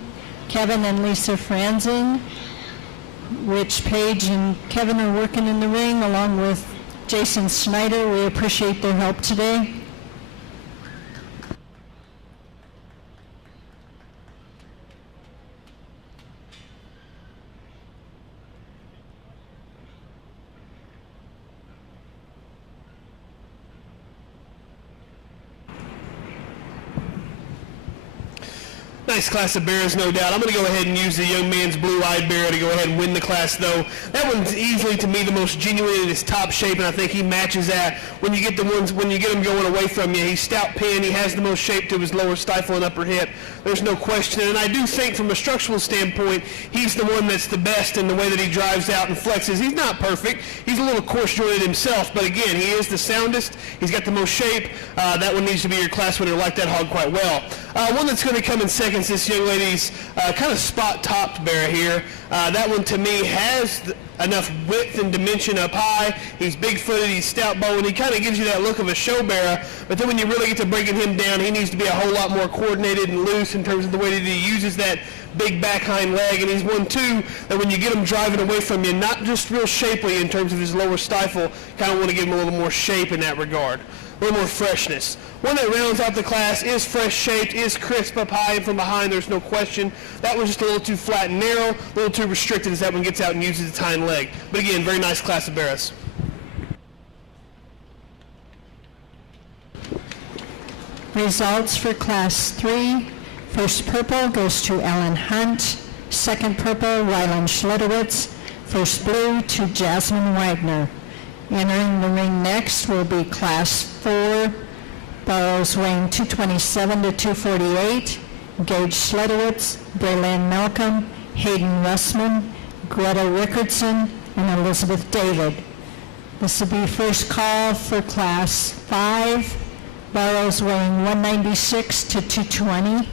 Kevin and Lisa Franzen, which Paige and Kevin are working in the ring along with Jason Snyder. We appreciate their help today. Nice class of bears, no doubt. I'm going to go ahead and use the young man's blue-eyed bear to go ahead and win the class, though. That one's easily, to me, the most genuine in his top shape, and I think he matches that. When you get him going away from you, he's stout pin. He has the most shape to his lower stifle and upper hip. There's no question. And I do think, from a structural standpoint, he's the one that's the best in the way that he drives out and flexes. He's not perfect. He's a little coarse-jointed himself, but again, he is the soundest. He's got the most shape. That one needs to be your class winner. Like that hog quite well. One that's going to come in second, this young lady's kind of spot-topped bear here. That one, to me, has enough width and dimension up high. He's big-footed, he's stout-boned. He kind of gives you that look of a show bearer, but then when you really get to breaking him down, he needs to be a whole lot more coordinated and loose in terms of the way that he uses that big back hind leg, and he's one too that when you get him driving away from you, not just real shapely in terms of his lower stifle, kind of want to give him a little more shape in that regard, a little more freshness. One that rounds out the class, is fresh shaped, is crisp up high and from behind, there's no question. That was just a little too flat and narrow, a little too restricted as that one gets out and uses its hind leg. But again, very nice class of Barras. Results for Class 3. First purple goes to Ellen Hunt. Second purple, Rylan Schledowitz. First blue to Jasmine Wagner. Entering the ring next will be Class 4. Barrows weighing 227 to 248. Gage Schledowitz, Braylon Malcolm, Hayden Russman, Greta Rickardson, and Elizabeth David. This will be first call for Class 5. Barrows weighing 196 to 220.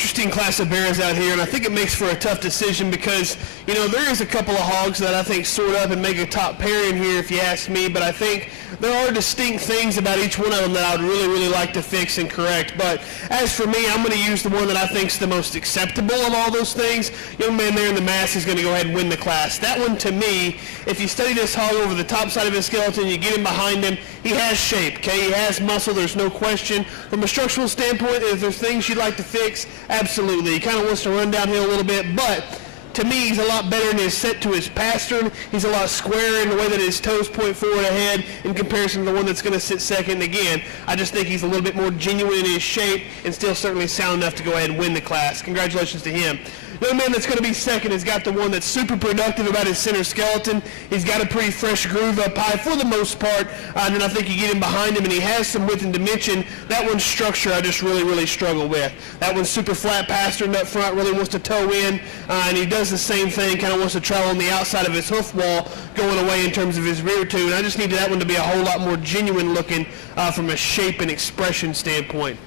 interesting class of bears out here, and I think it makes for a tough decision because, you know, there is a couple of hogs that I think sort up and make a top pair in here if you ask me, but I think there are distinct things about each one of them that I would really, really like to fix and correct. But as for me, I'm going to use the one that I think is the most acceptable of all those things. Young man there in the mask is going to go ahead and win the class. That one, to me, if you study this hog over the top side of his skeleton, you get him behind him, he has shape, okay? He has muscle, there's no question. From a structural standpoint, if there's things you'd like to fix, absolutely. He kind of wants to run downhill a little bit, but to me, he's a lot better in his set to his pastern. He's a lot squarer in the way that his toes point forward ahead in comparison to the one that's going to sit second. Again, I just think he's a little bit more genuine in his shape and still certainly sound enough to go ahead and win the class. Congratulations to him. The other man that's going to be second has got the one that's super productive about his center skeleton. He's got a pretty fresh groove up high for the most part, and then I think you get him behind him, and he has some width and dimension. That one's structure I just really, really struggle with. That one's super flat pastern up front, really wants to toe in, and he does the same thing, kind of wants to travel on the outside of his hoof wall going away in terms of his rear tube, and I just needed that one to be a whole lot more genuine looking from a shape and expression standpoint.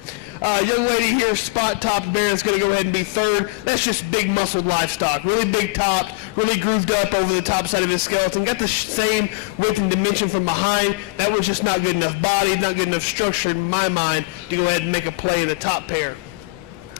Young lady here, spot-topped bear, is going to go ahead and be third. That's just big muscled livestock. Really big topped, really grooved up over the top side of his skeleton. Got the same width and dimension from behind. That was just not good enough body, not good enough structure in my mind to go ahead and make a play in the top pair.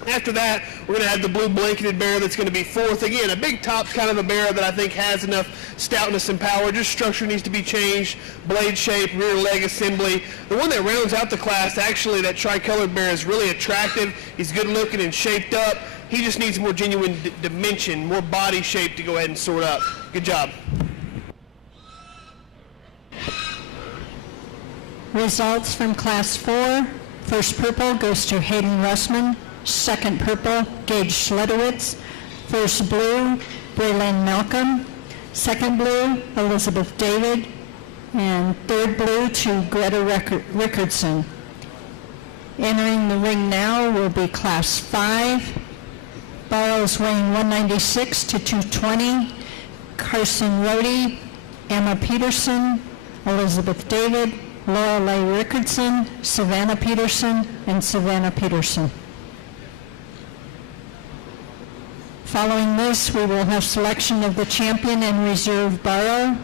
After that, we're going to have the blue blanketed bear that's going to be fourth. Again, a big top kind of a bear that I think has enough stoutness and power. Just structure needs to be changed. Blade shape, rear leg assembly. The one that rounds out the class, actually, that tricolored bear is really attractive. He's good looking and shaped up. He just needs more genuine dimension, more body shape to go ahead and sort up. Good job. Results from Class 4. First purple goes to Hayden Russman. Second purple, Gage Schledowitz. First blue, Braylon Malcolm. Second blue, Elizabeth David. And third blue to Greta Rickardson. Entering the ring now will be Class 5. Barrows weighing 196 to 220. Carson Rohde, Emma Peterson, Elizabeth David, Laura Leigh Rickardson, Savannah Peterson, and Savannah Peterson. Following this, we will have selection of the champion and reserve barrow.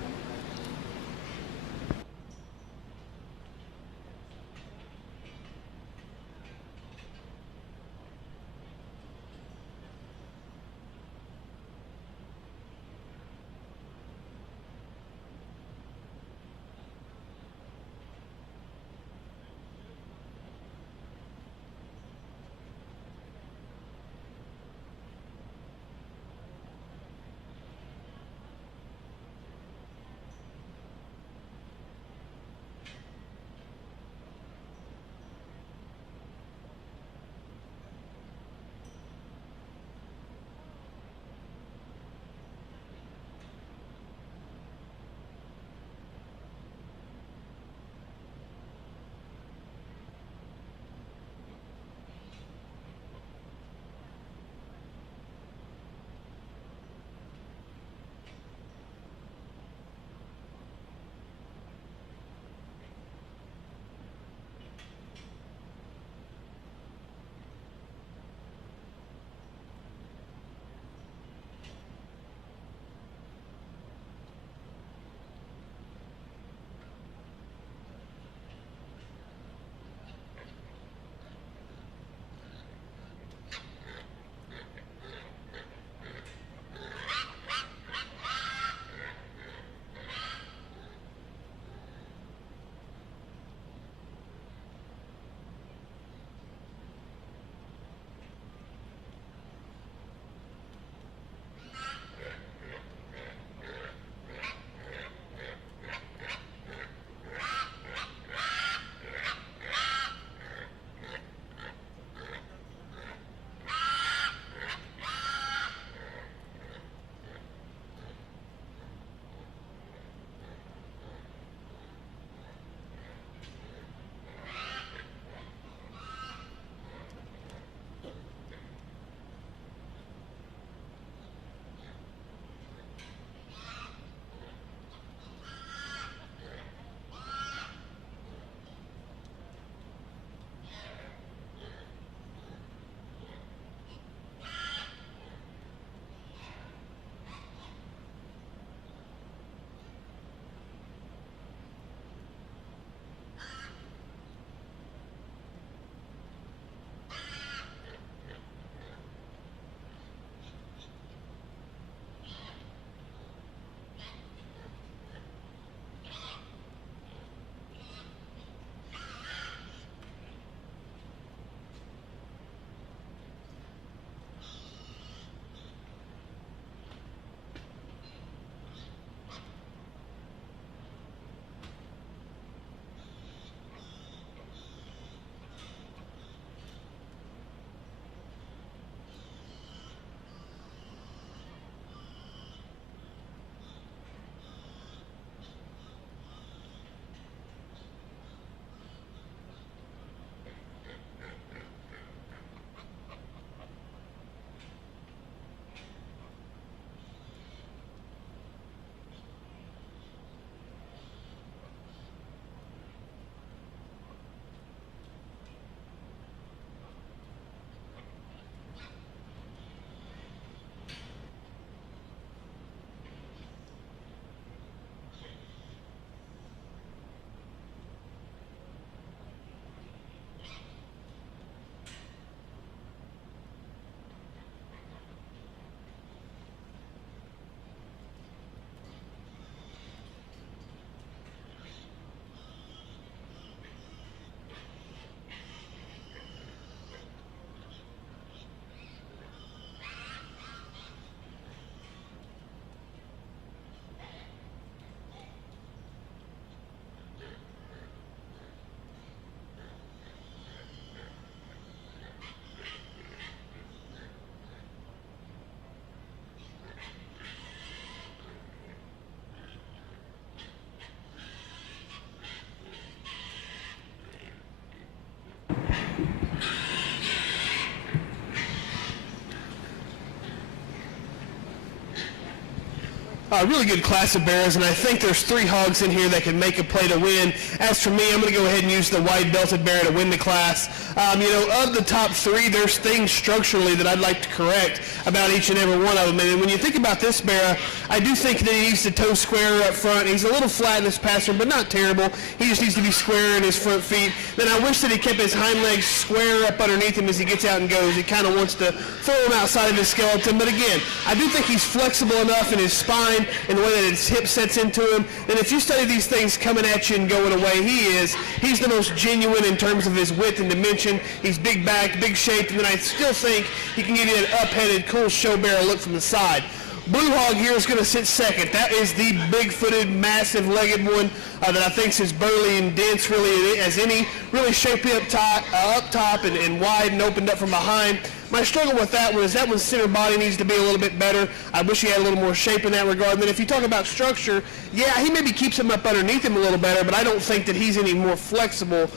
Really good class of bears, and I think there's 3 hogs in here that can make a play to win. As for me, I'm going to go ahead and use the white belted bear to win the class. Of the top 3, there's things structurally that I'd like to correct about each and every one of them. And when you think about this bear, I do think that he needs to toe square up front. He's a little flat in his pattern, but not terrible. He just needs to be square in his front feet. Then I wish that he kept his hind legs square up underneath him as he gets out and goes. He kind of wants to throw him outside of his skeleton. But again, I do think he's flexible enough in his spine and the way that his hip sets into him. And if you study these things coming at you and going away, he's the most genuine in terms of his width and dimension. He's big back, big shaped, and then I still think he can give you an up-headed, cool show bear look from the side. Blue Hog here is going to sit second. That is the big-footed, massive-legged one that I think is as burly and dense really as any, really shapely up top and wide and opened up from behind. My struggle with that one is that one's center body needs to be a little bit better. I wish he had a little more shape in that regard. And then if you talk about structure, yeah, he maybe keeps him up underneath him a little better, but I don't think that he's any more flexible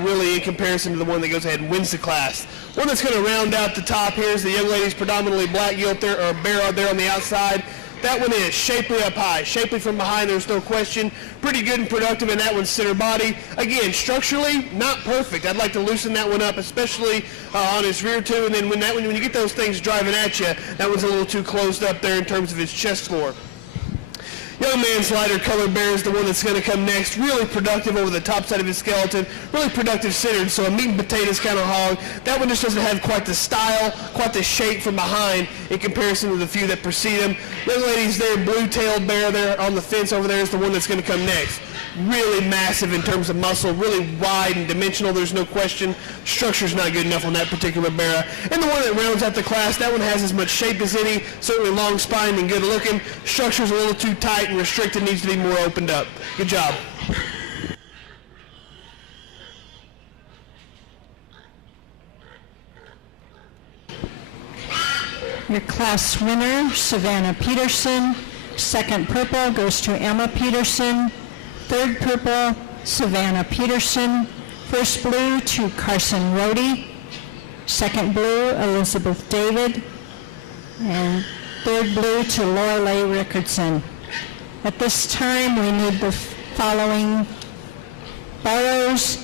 really in comparison to the one that goes ahead and wins the class. One that's going to round out the top here is the young lady's predominantly black gilt there, or bear out there on the outside. That one is shapely up high, shapely from behind, there's no question. Pretty good and productive in that one's center body. Again, structurally, not perfect. I'd like to loosen that one up, especially on his rear too. And then when you get those things driving at you, that one's a little too closed up there in terms of his chest floor. Young man's lighter colored bear is the one that's going to come next. Really productive over the top side of his skeleton. Really productive centered, so a meat and potatoes kind of hog. That one just doesn't have quite the style, quite the shape from behind in comparison to the few that precede him. Young lady's there, blue-tailed bear there on the fence over there is the one that's going to come next. Really massive in terms of muscle, really wide and dimensional, there's no question. Structure's not good enough on that particular bear. And the one that rounds out the class, that one has as much shape as any, certainly long spine and good looking. Structure's a little too tight and restricted, needs to be more opened up. Good job. Your class winner, Savannah Peterson. Second purple goes to Emma Peterson. Third purple, Savannah Peterson. First blue to Carson Rohde. Second blue, Elizabeth David. And third blue to Lorelei Rickardson. At this time, we need the following borrows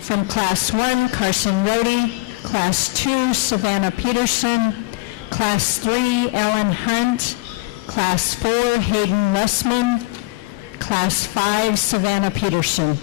from Class 1, Carson Rohde. Class 2, Savannah Peterson. Class 3, Ellen Hunt. Class 4, Hayden Westman. Class 5, Savannah Peterson.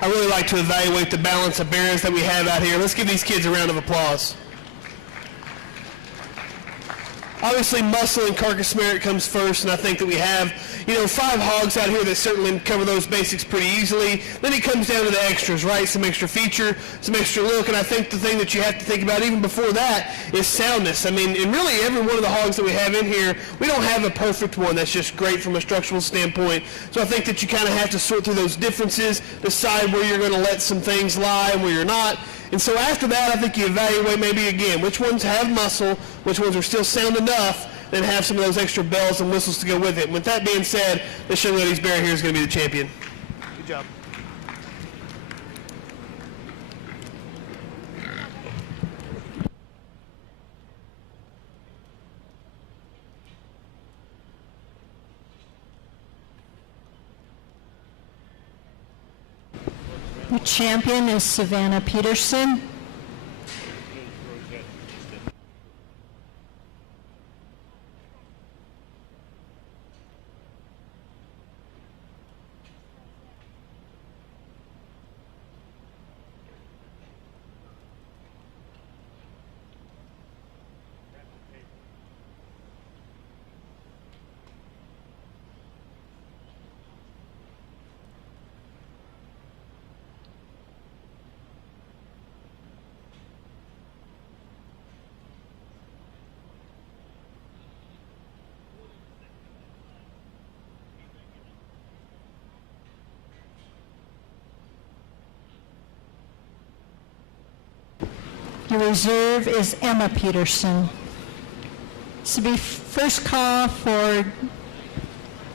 I really like to evaluate the balance of bearings that we have out here. Let's give these kids a round of applause. Obviously, muscle and carcass merit comes first, and I think that we have, 5 hogs out here that certainly cover those basics pretty easily. Then it comes down to the extras, right? Some extra feature, some extra look, and I think the thing that you have to think about even before that is soundness. I mean, and really every one of the hogs that we have in here, we don't have a perfect one that's just great from a structural standpoint. So I think that you kind of have to sort through those differences, decide where you're going to let some things lie and where you're not. And so after that, I think you evaluate maybe again which ones have muscle, which ones are still sound enough, then have some of those extra bells and whistles to go with it. And with that being said, the Show Ladies Bear here is going to be the champion. Good job. The champion is Savannah Peterson. Your reserve is Emma Peterson. This will be first call for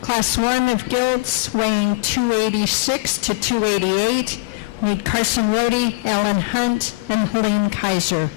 Class 1 of gilts, weighing 286 to 288. We need Carson Rohde, Ellen Hunt, and Helene Kaiser.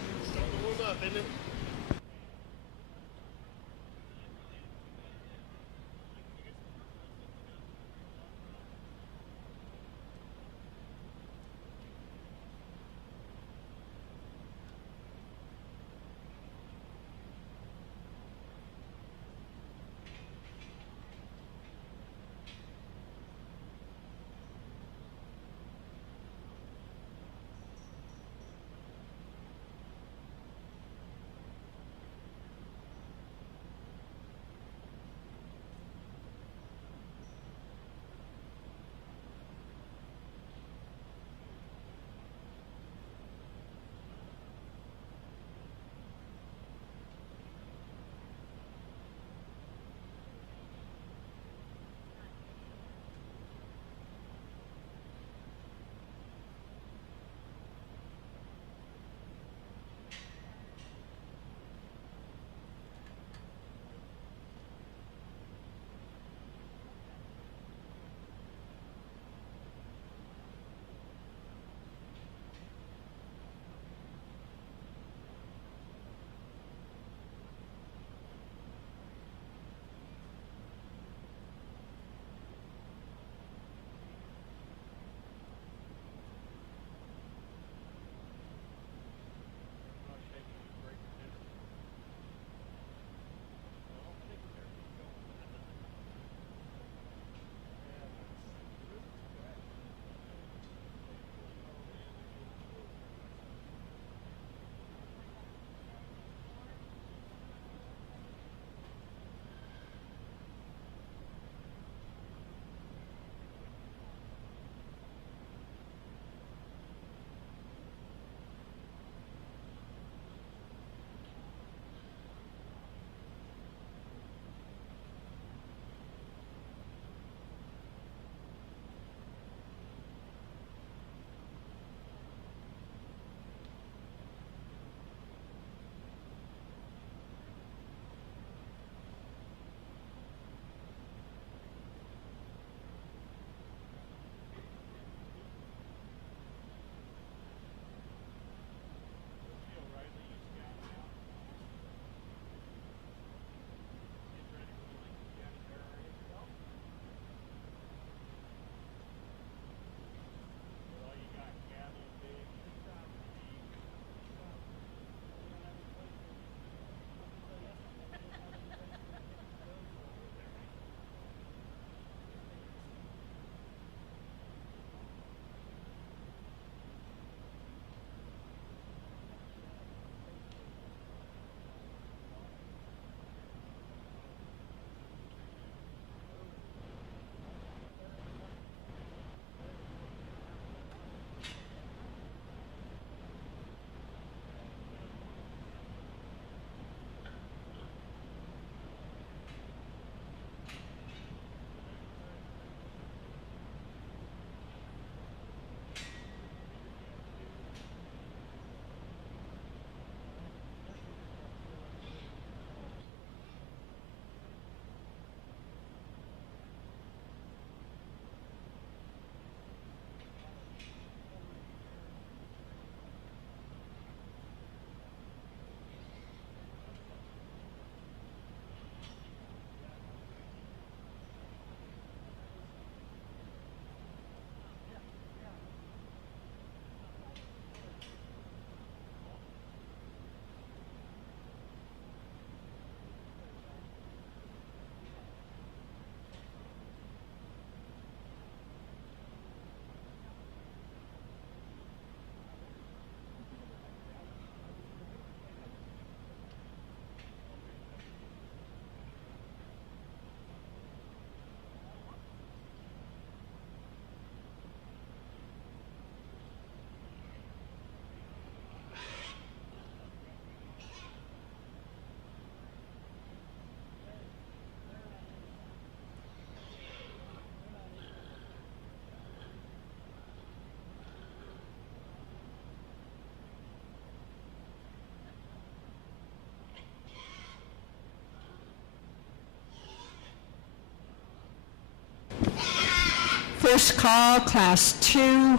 First call, Class 2,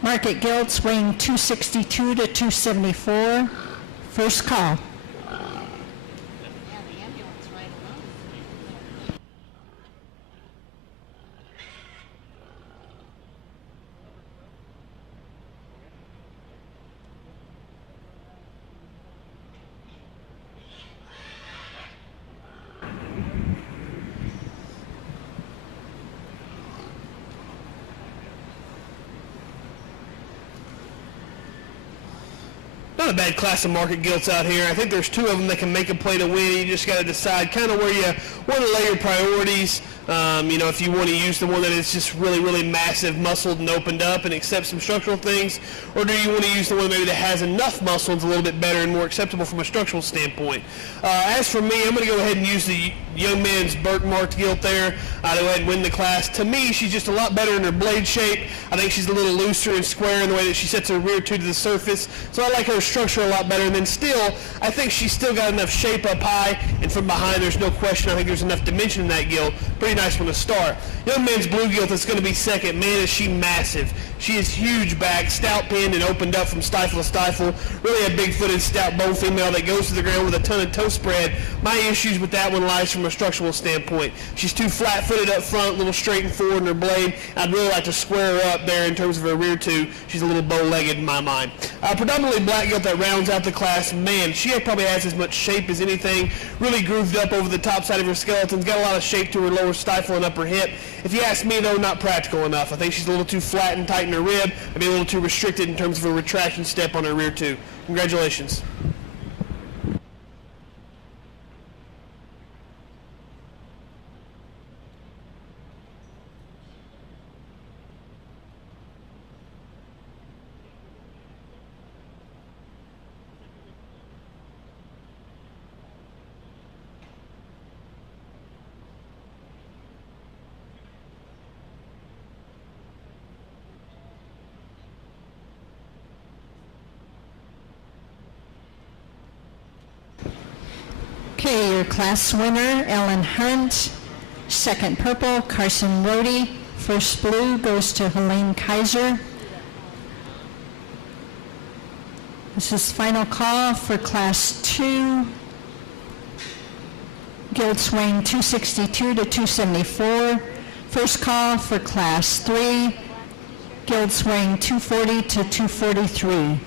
market gilts weighing 262 to 274. First call. Not a bad class of market gilts out here. I think there's two of them that can make a play to win. You just got to decide kind of where you want to lay your priorities. If you want to use the one that is just really, really massive, muscled and opened up and accept some structural things, or do you want to use the one maybe that has enough muscle and is a little bit better and more acceptable from a structural standpoint? As for me, I'm going to go ahead and use the young man's birthmarked gilt there. I'll go ahead and win the class. To me, she's just a lot better in her blade shape. I think she's a little looser and square in the way that she sets her rear tooth to the surface. So I like her structure a lot better. And then still, I think she's still got enough shape up high, and from behind, there's no question. I think there's enough dimension in that gilt. Pretty nice one to start. Young man's blue gilt is going to be second. Man, is she massive. She is huge back, stout pinned and opened up from stifle to stifle. Really a big-footed, stout bone female that goes to the ground with a ton of toe spread. My issues with that one lies from a structural standpoint. She's too flat-footed up front, a little straight and forward in her blade. I'd really like to square her up there in terms of her rear tooth. She's a little bow-legged in my mind. Predominantly black gilt that rounds out the class. Man, she probably has as much shape as anything. Really grooved up over the top side of her skeleton. Got a lot of shape to her lower stifle and upper hip. If you ask me, though, not practical enough. I think she's a little too flat and tight in her rib. Maybe a little too restricted in terms of a retraction step on her rear tooth. Congratulations. Okay, your class winner, Ellen Hunt. Second purple, Carson Rohde. First blue goes to Helene Kaiser. This is final call for class 2. Gilts weighing 262 to 274. First call for class 3. Gilts weighing 240 to 243.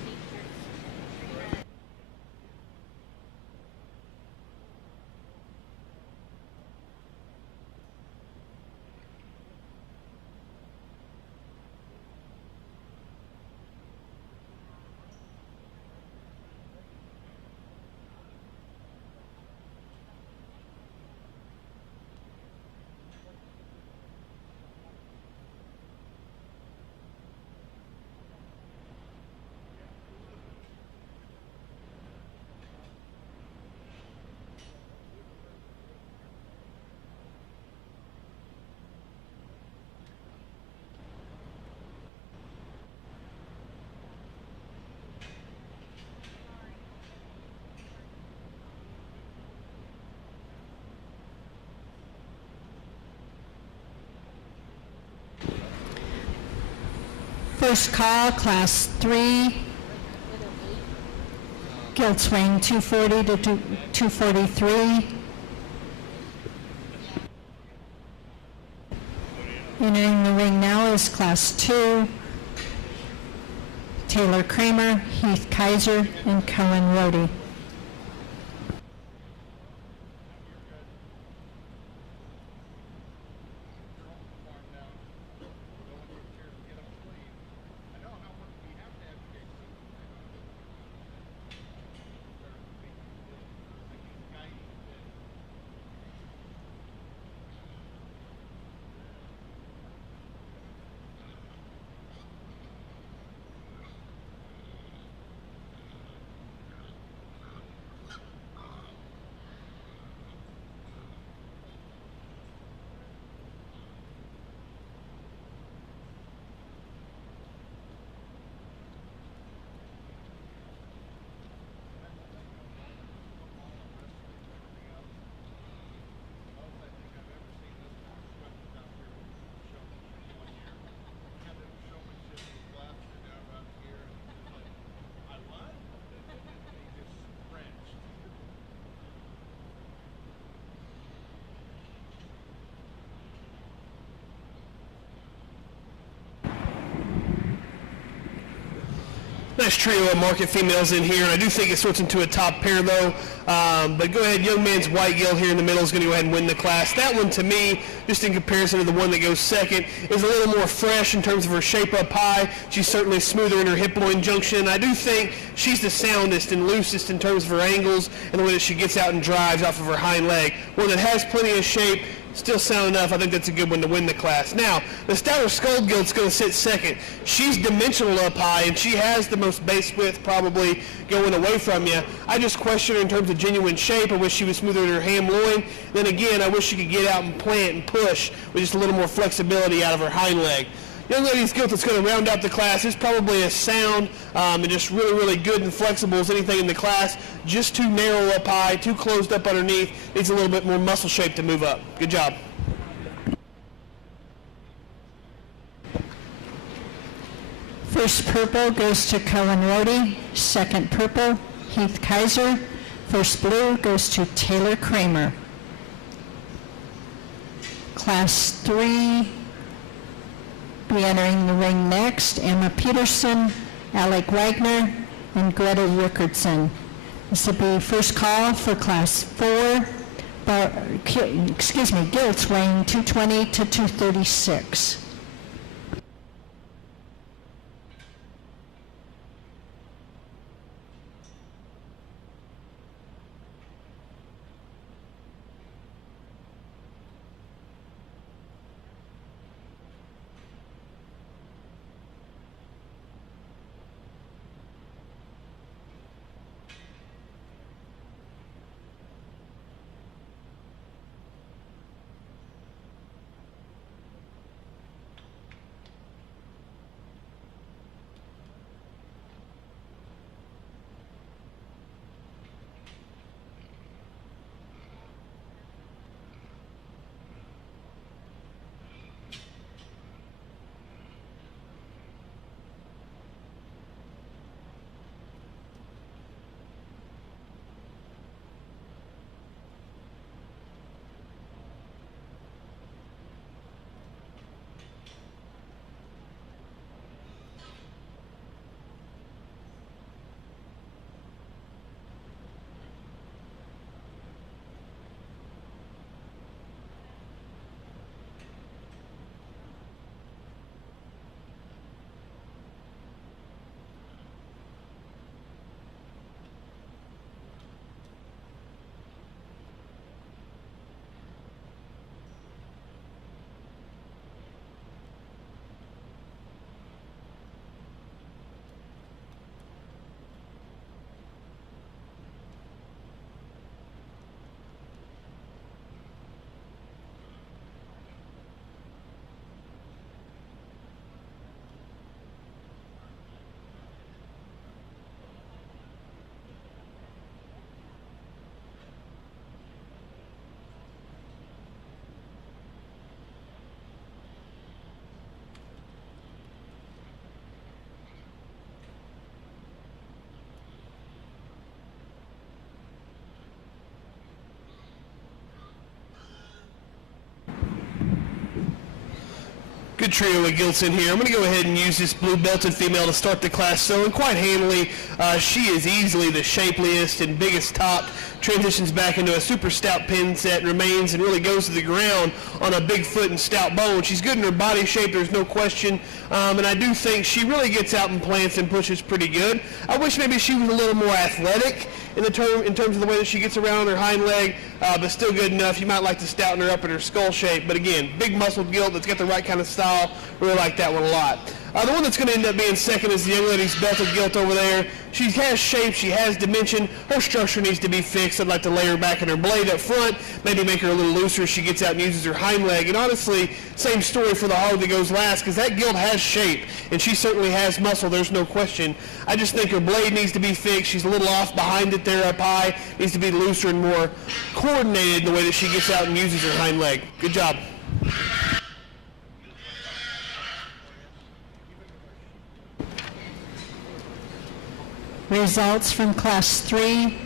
First call, class 3. Gilts weighing 240 to 243. Entering the ring now is class 2. Taylor Kramer, Heath Kaiser, and Cohen Rohde. Nice trio of market females in here, and I do think it sorts into a top pair, though. But go ahead, young man's white gilt here in the middle is going to go ahead and win the class. That one, to me, just in comparison to the one that goes second, is a little more fresh in terms of her shape up high. She's certainly smoother in her hip-loin junction. I do think she's the soundest and loosest in terms of her angles and the way that she gets out and drives off of her hind leg. One that has plenty of shape, still sound enough. I think that's a good one to win the class. Now, the stouter skull gilt's going to sit second. She's dimensional up high, and she has the most base width probably going away from you. I just question her in terms of genuine shape. I wish she was smoother in her ham loin. Then again, I wish she could get out and plant and push with just a little more flexibility out of her hind leg. Young lady's gilt that's going to round out the class is probably as sound and just really, really good and flexible as anything in the class. Just too narrow up high, too closed up underneath. Needs a little bit more muscle shape to move up. Good job. First purple goes to Cullen Rohde. Second purple, Heath Kaiser. First blue goes to Taylor Kramer. Class 3 be entering the ring next, Emma Peterson, Alec Wagner, and Greta Rickardson. This will be first call for Class 4. Gilts weighing 220 to 236. Good trio of gilts in here. I'm going to go ahead and use this blue belted female to start the class so, and quite handily. She is easily the shapeliest and biggest top. Transitions back into a super stout pin set, remains and really goes to the ground on a big foot and stout bone. She's good in her body shape, there's no question. And I do think she really gets out and plants and pushes pretty good. I wish maybe she was a little more athletic in terms of the way that she gets around on her hind leg, but still good enough. You might like to stouten her up in her skull shape, but again, big muscled gilt that's got the right kind of style. Really like that one a lot. The one that's going to end up being second is the young lady's belted gilt over there. She has shape, she has dimension. Her structure needs to be fixed. I'd like to lay her back in her blade up front, maybe make her a little looser as she gets out and uses her hind leg. And honestly, same story for the hog that goes last, because that gilt has shape, and she certainly has muscle, there's no question. I just think her blade needs to be fixed. She's a little off behind it there up high. Needs to be looser and more coordinated in the way that she gets out and uses her hind leg. Good job. Results from Class 3.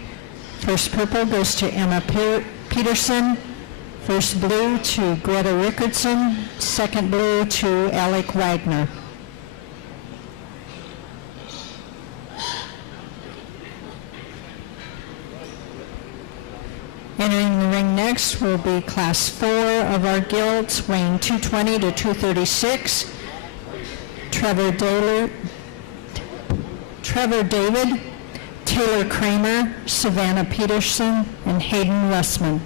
First purple goes to Emma Peterson. First blue to Greta Rickardson. Second blue to Alec Wagner. Entering the ring next will be Class 4 of our guilds, weighing 220 to 236. Trevor David, Taylor Kramer, Savannah Peterson, and Hayden Westman.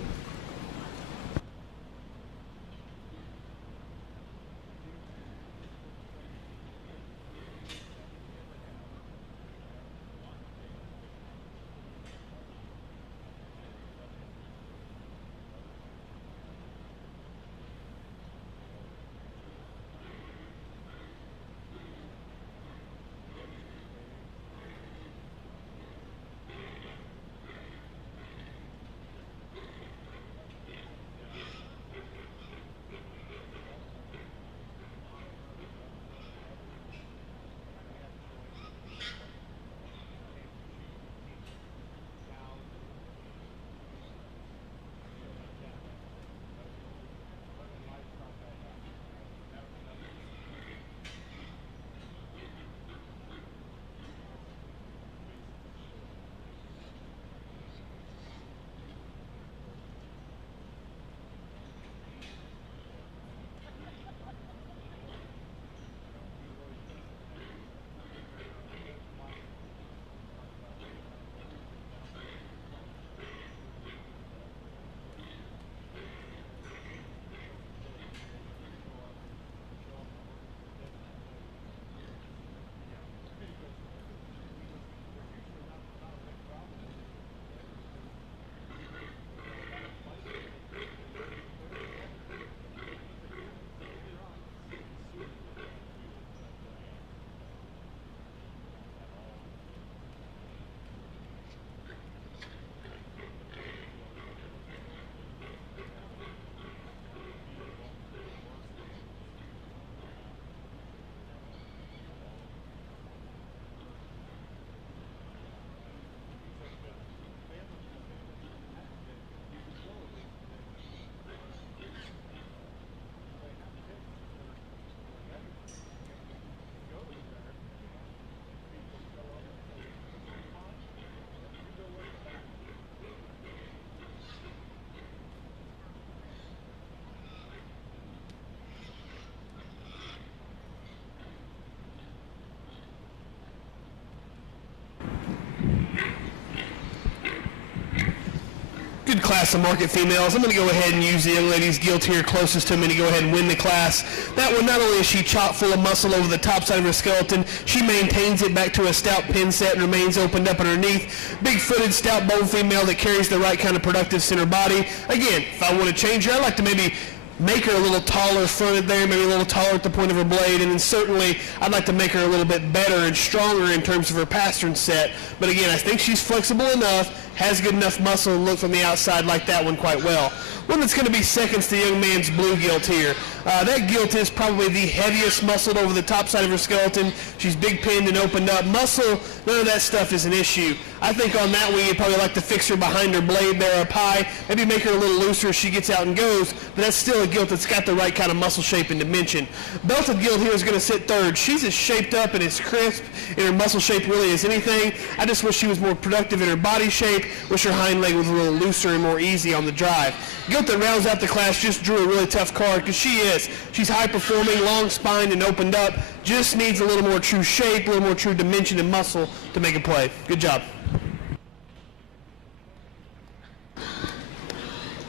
Good class of market females. I'm going to go ahead and use the young lady's guilt here closest to me to go ahead and win the class. That one, not only is she chock full of muscle over the top side of her skeleton, she maintains it back to a stout pin set and remains opened up underneath. Big-footed, stout bone female that carries the right kind of productive center body. Again, if I want to change her, I'd like to maybe make her a little taller fronted there, maybe a little taller at the point of her blade, and then certainly I'd like to make her a little bit better and stronger in terms of her pastern set. But again, I think she's flexible enough, has good enough muscle and look from the outside like that one quite well. One that's going to be second to the young man's blue gilt here. That gilt is probably the heaviest muscled over the top side of her skeleton. She's big pinned and opened up. Muscle, none of that stuff is an issue. I think on that one you'd probably like to fix her behind her blade there up high, maybe make her a little looser as she gets out and goes, but that's still a gilt that's got the right kind of muscle shape and dimension. Belted gilt here is going to sit third. She's as shaped up and as crisp in her muscle shape really as anything. I just wish she was more productive in her body shape, wish her hind leg was a little looser and more easy on the drive. Gilt that rounds out the class just drew a really tough card because she is. She's high performing, long spined and opened up, just needs a little more true shape, a little more true dimension and muscle to make a play. Good job.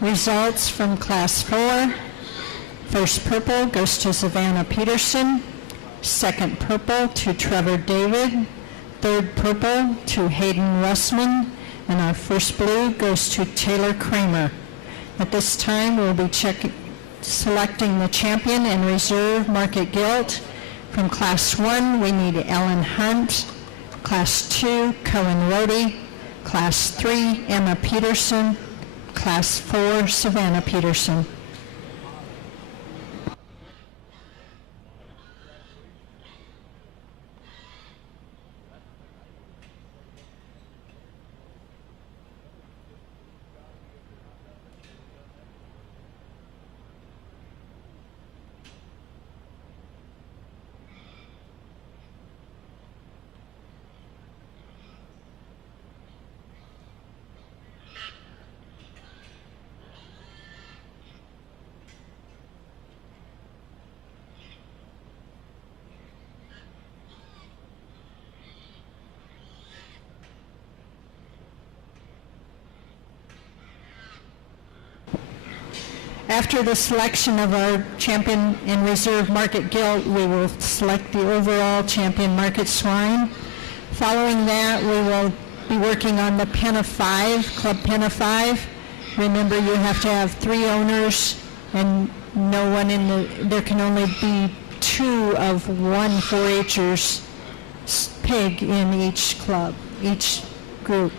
Results from Class 4. First purple goes to Savannah Peterson. Second purple to Trevor David. Third purple to Hayden Westman. And our first blue goes to Taylor Kramer. At this time, we'll be selecting the champion and reserve market gilt. From Class 1, we need Ellen Hunt. Class 2, Cohen Rohde. Class 3, Emma Peterson. Class 4, Savannah Peterson. After the selection of our champion and reserve market gilt, we will select the overall champion market swine. Following that, we will be working on the pen of 5, club pen of 5. Remember, you have to have 3 owners and no one there can only be 2 of 1 4-H'ers pig in each club, each group.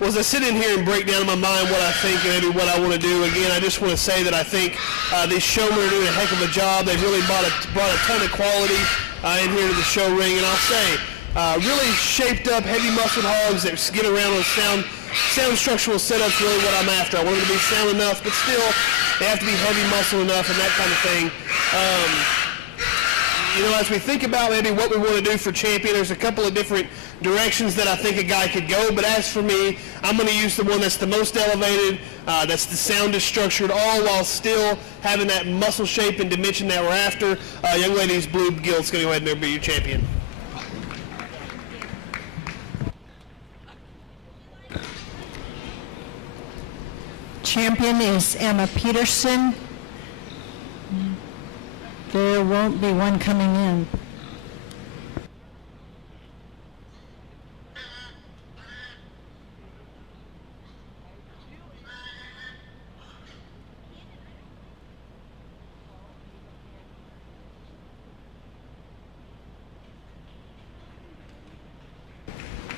Well, as I sit in here and break down in my mind what I think and maybe what I want to do, again, I just want to say that I think these showmen are doing a heck of a job. They've really brought a ton of quality in here to the show ring, and I'll say really shaped up, heavy muscled hogs that get around with sound structural setups. Really what I'm after. I want them to be sound enough, but still they have to be heavy muscle enough and that kind of thing. You know, as we think about maybe what we want to do for champion, there's a couple of different directions that I think a guy could go, but as for me, I'm going to use the one that's the most elevated, that's the soundest structured, all while still having that muscle shape and dimension that we're after. Young lady's blue gilt's going to go ahead and be your champion. Champion is Emma Peterson. There won't be one coming in.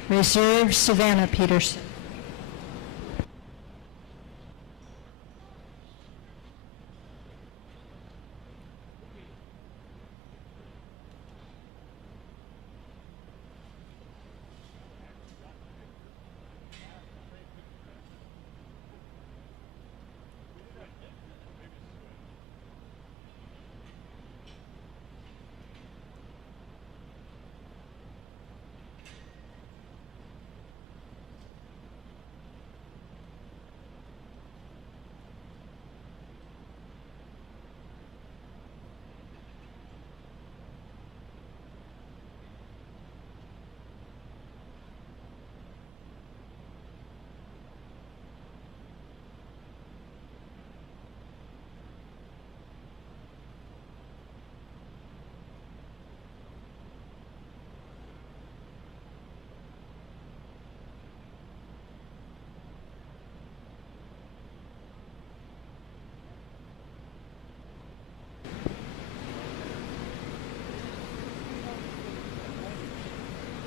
Reserve, Savannah Peterson.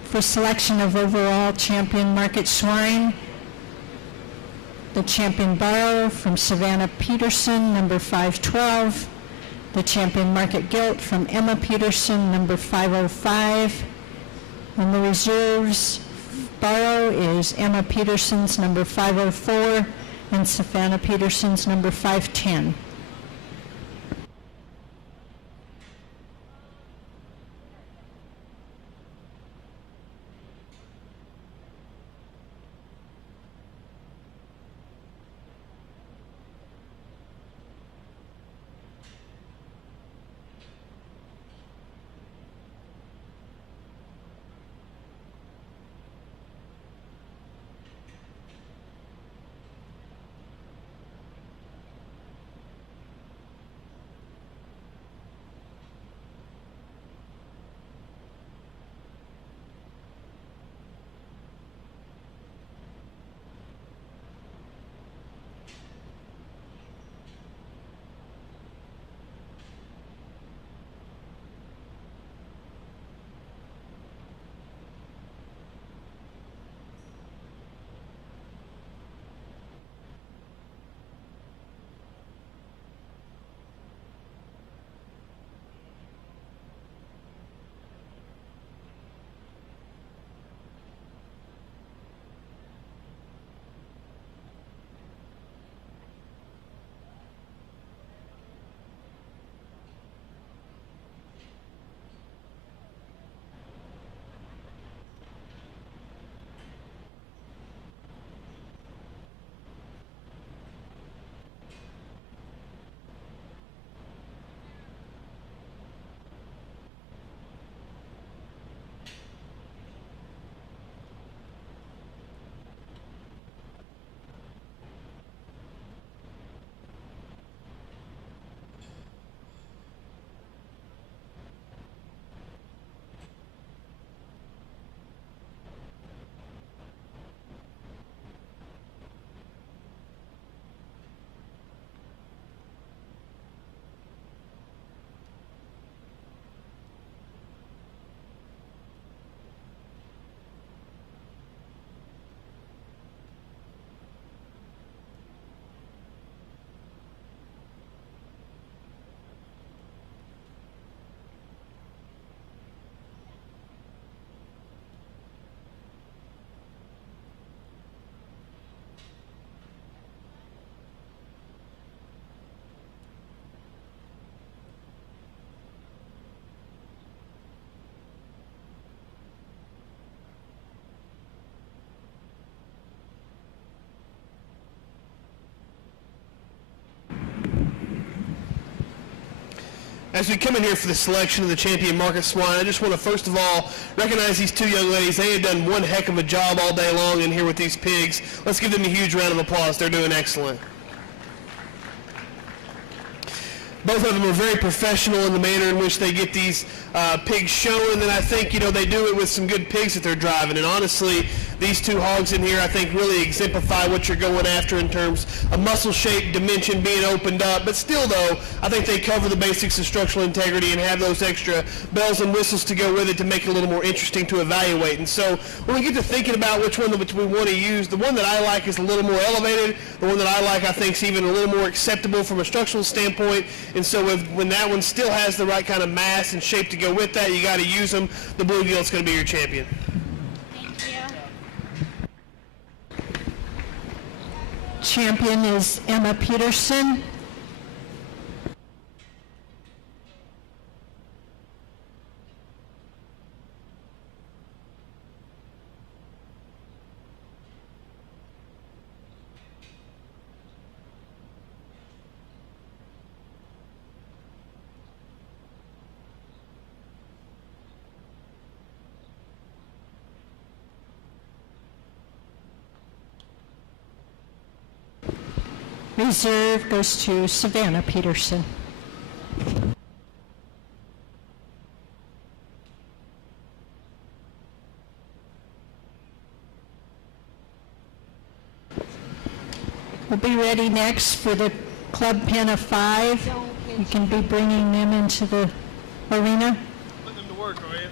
For selection of overall champion market swine, the champion barrow from Savannah Peterson, number 512. The champion market gilt from Emma Peterson, number 505. And the reserves barrow is Emma Peterson's number 504 and Savannah Peterson's number 510. As we come in here for the selection of the champion market swine, I just want to first of all recognize these two young ladies. They have done one heck of a job all day long in here with these pigs. Let's give them a huge round of applause. They're doing excellent. Both of them are very professional in the manner in which they get these pigs shown, and I think, you know, they do it with some good pigs that they're driving. And honestly, these two hogs in here, I think, really exemplify what you're going after in terms of muscle shape, dimension being opened up. But still, though, I think they cover the basics of structural integrity and have those extra bells and whistles to go with it to make it a little more interesting to evaluate. And so when we get to thinking about which one that we want to use, the one that I like is a little more elevated. The one that I like, I think, is even a little more acceptable from a structural standpoint. And so when that one still has the right kind of mass and shape to go with that, you got to use them. The bluegill's going to be your champion. Champion is Emma Peterson. Reserve goes to Savannah Peterson. We'll be ready next for the club pen of 5. You can be bringing them into the arena. Put them to work, are you?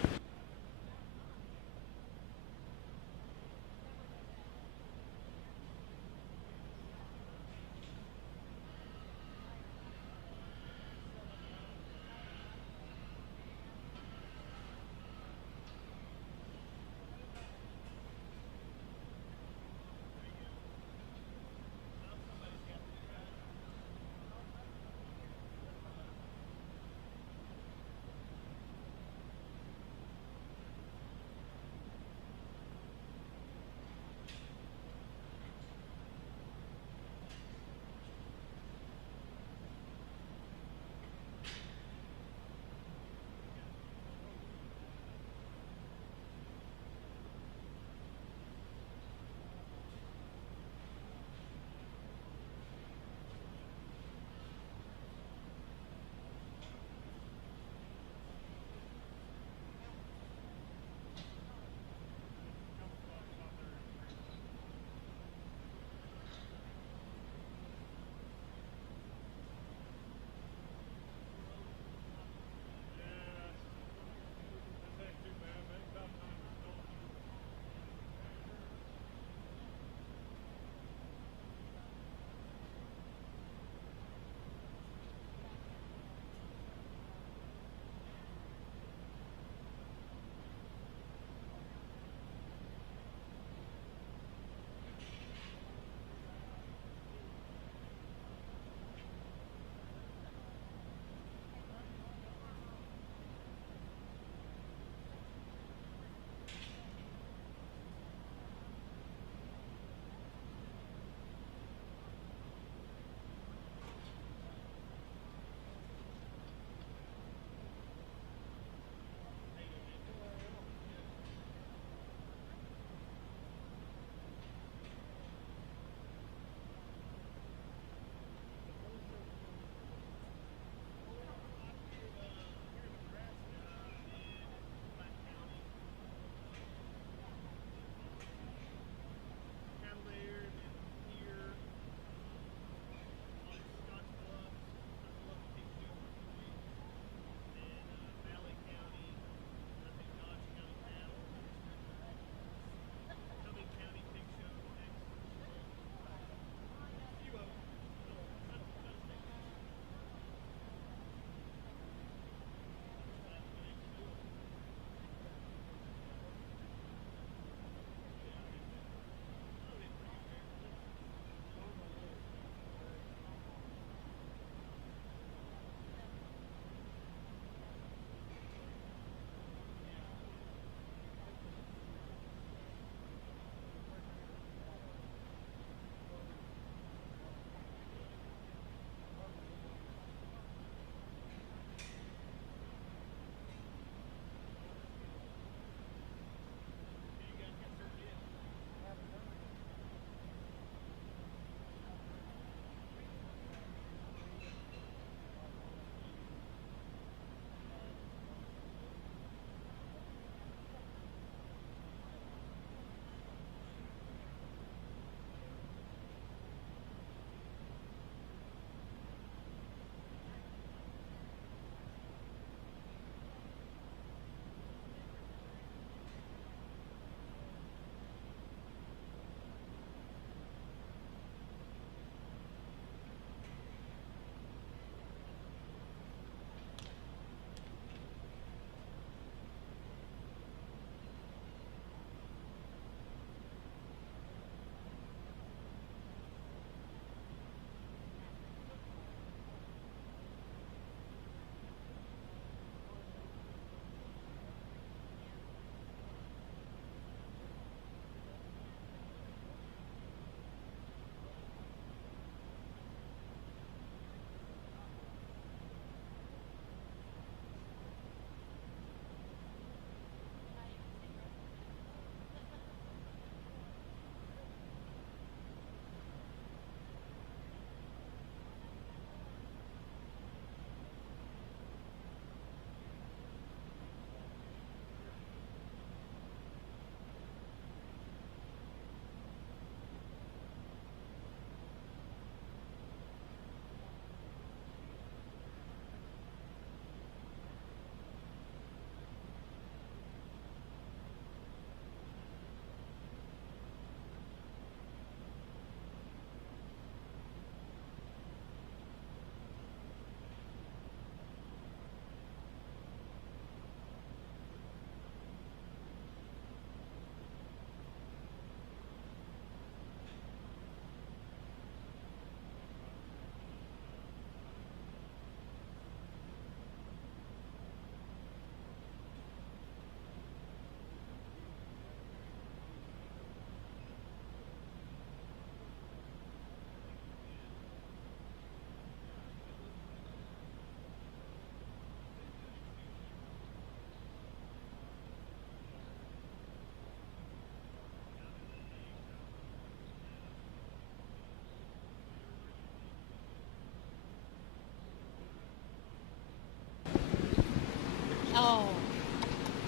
Oh,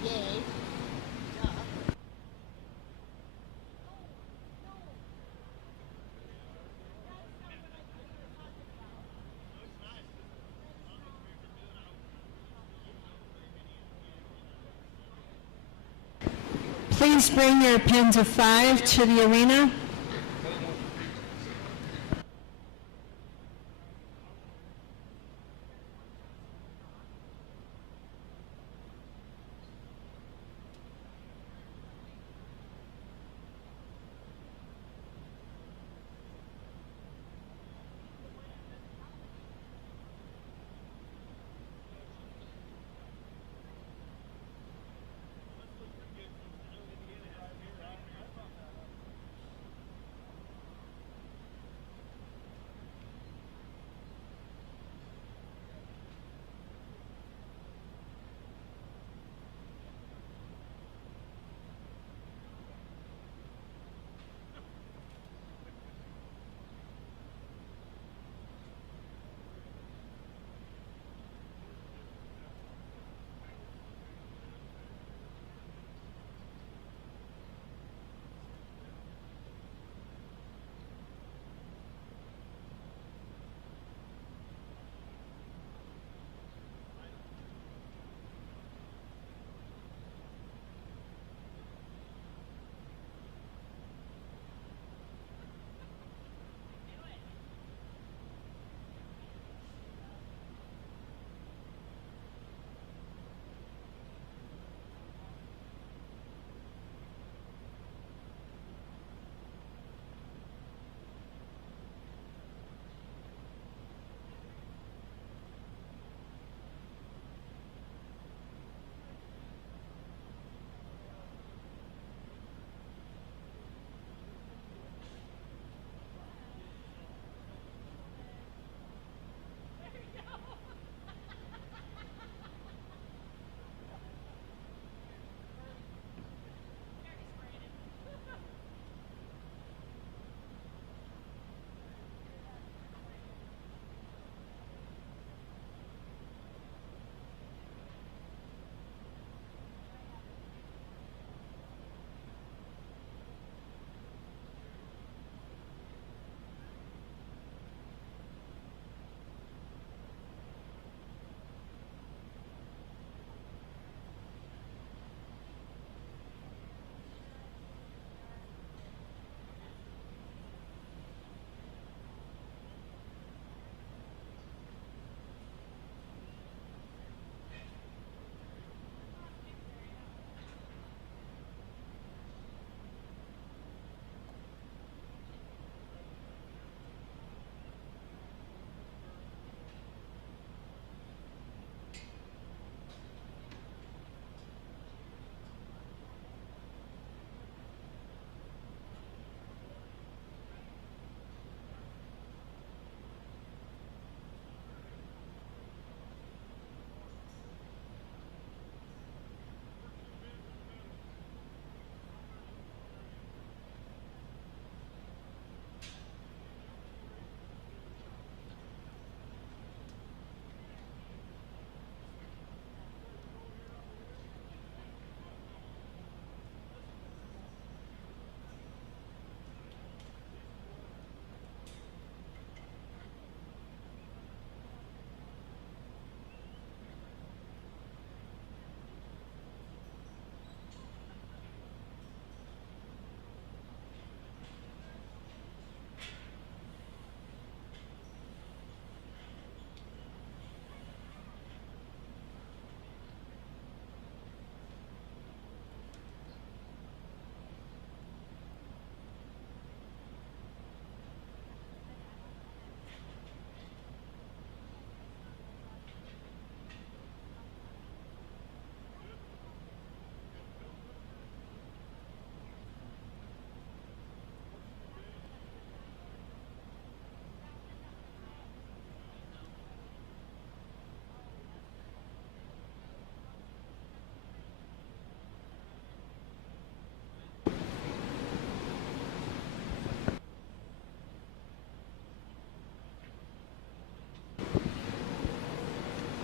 yay. Duh. Please bring your pins of 5 to the arena.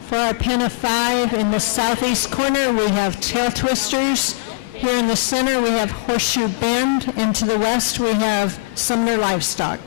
For our pen of 5, in the southeast corner, we have Tail Twisters. Here in the center, we have Horseshoe Bend, and to the west, we have Sumner Livestock.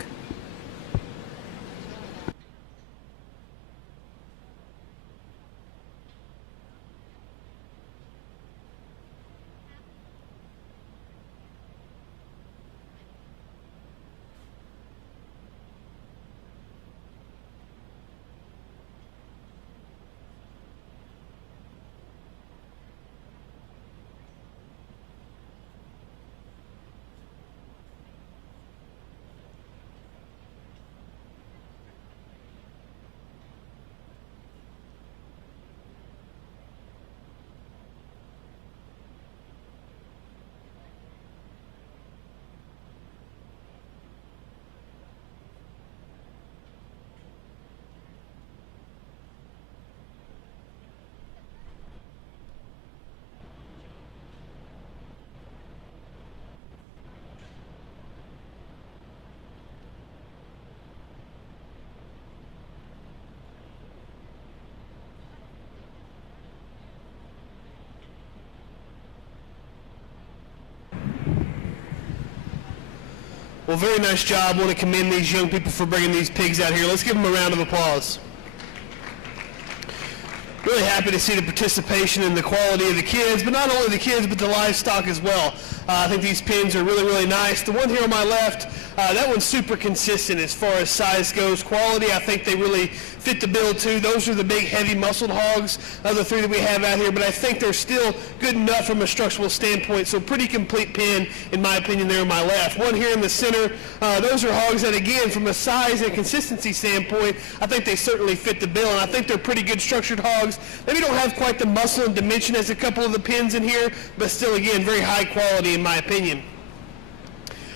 Well, very nice job. I want to commend these young people for bringing these pigs out here. Let's give them a round of applause. Really happy to see the participation and the quality of the kids, but not only the kids, but the livestock as well. I think these pins are really, really nice. The one here on my left, that one's super consistent as far as size goes. Quality, I think they really fit the bill too. Those are the big, heavy muscled hogs, the 3 that we have out here, but I think they're still good enough from a structural standpoint, so pretty complete pin, in my opinion, there on my left. One here in the center, those are hogs that, again, from a size and consistency standpoint, I think they certainly fit the bill, and I think they're pretty good structured hogs. Maybe don't have quite the muscle and dimension as a couple of the pins in here, but still, again, very high quality in my opinion.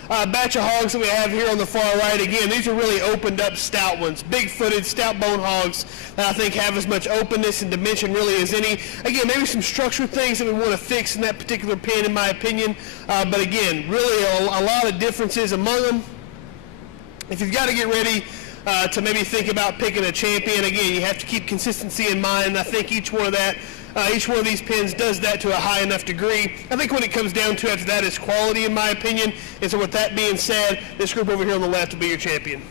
Batch of hogs that we have here on the far right. Again, these are really opened up stout ones, big-footed, stout-bone hogs that I think have as much openness and dimension really as any. Again, maybe some structural things that we want to fix in that particular pin, in my opinion. But again, really a lot of differences among them. If you've got to get ready to maybe think about picking a champion, again, you have to keep consistency in mind. I think each one of these pins does that to a high enough degree. I think what it comes down to after that is quality, in my opinion. And so with that being said, this group over here on the left will be your champion.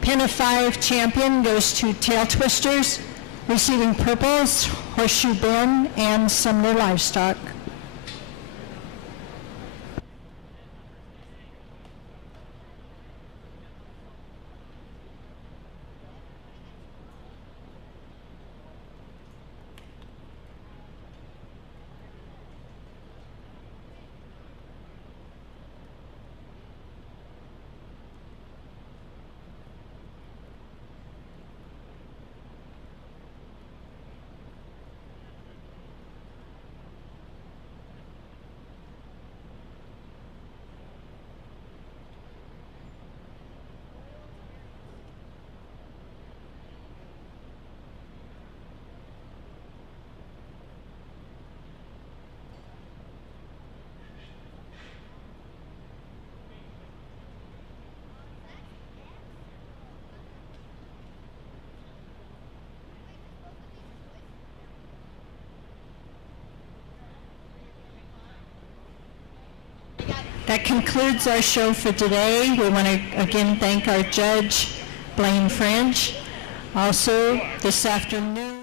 Pin of 5 champion goes to Tail Twisters. Receiving purples, Horseshoe Bend, and Sumner Livestock. That concludes our show for today. We want to again thank our judge, Blaine French. Also, this afternoon,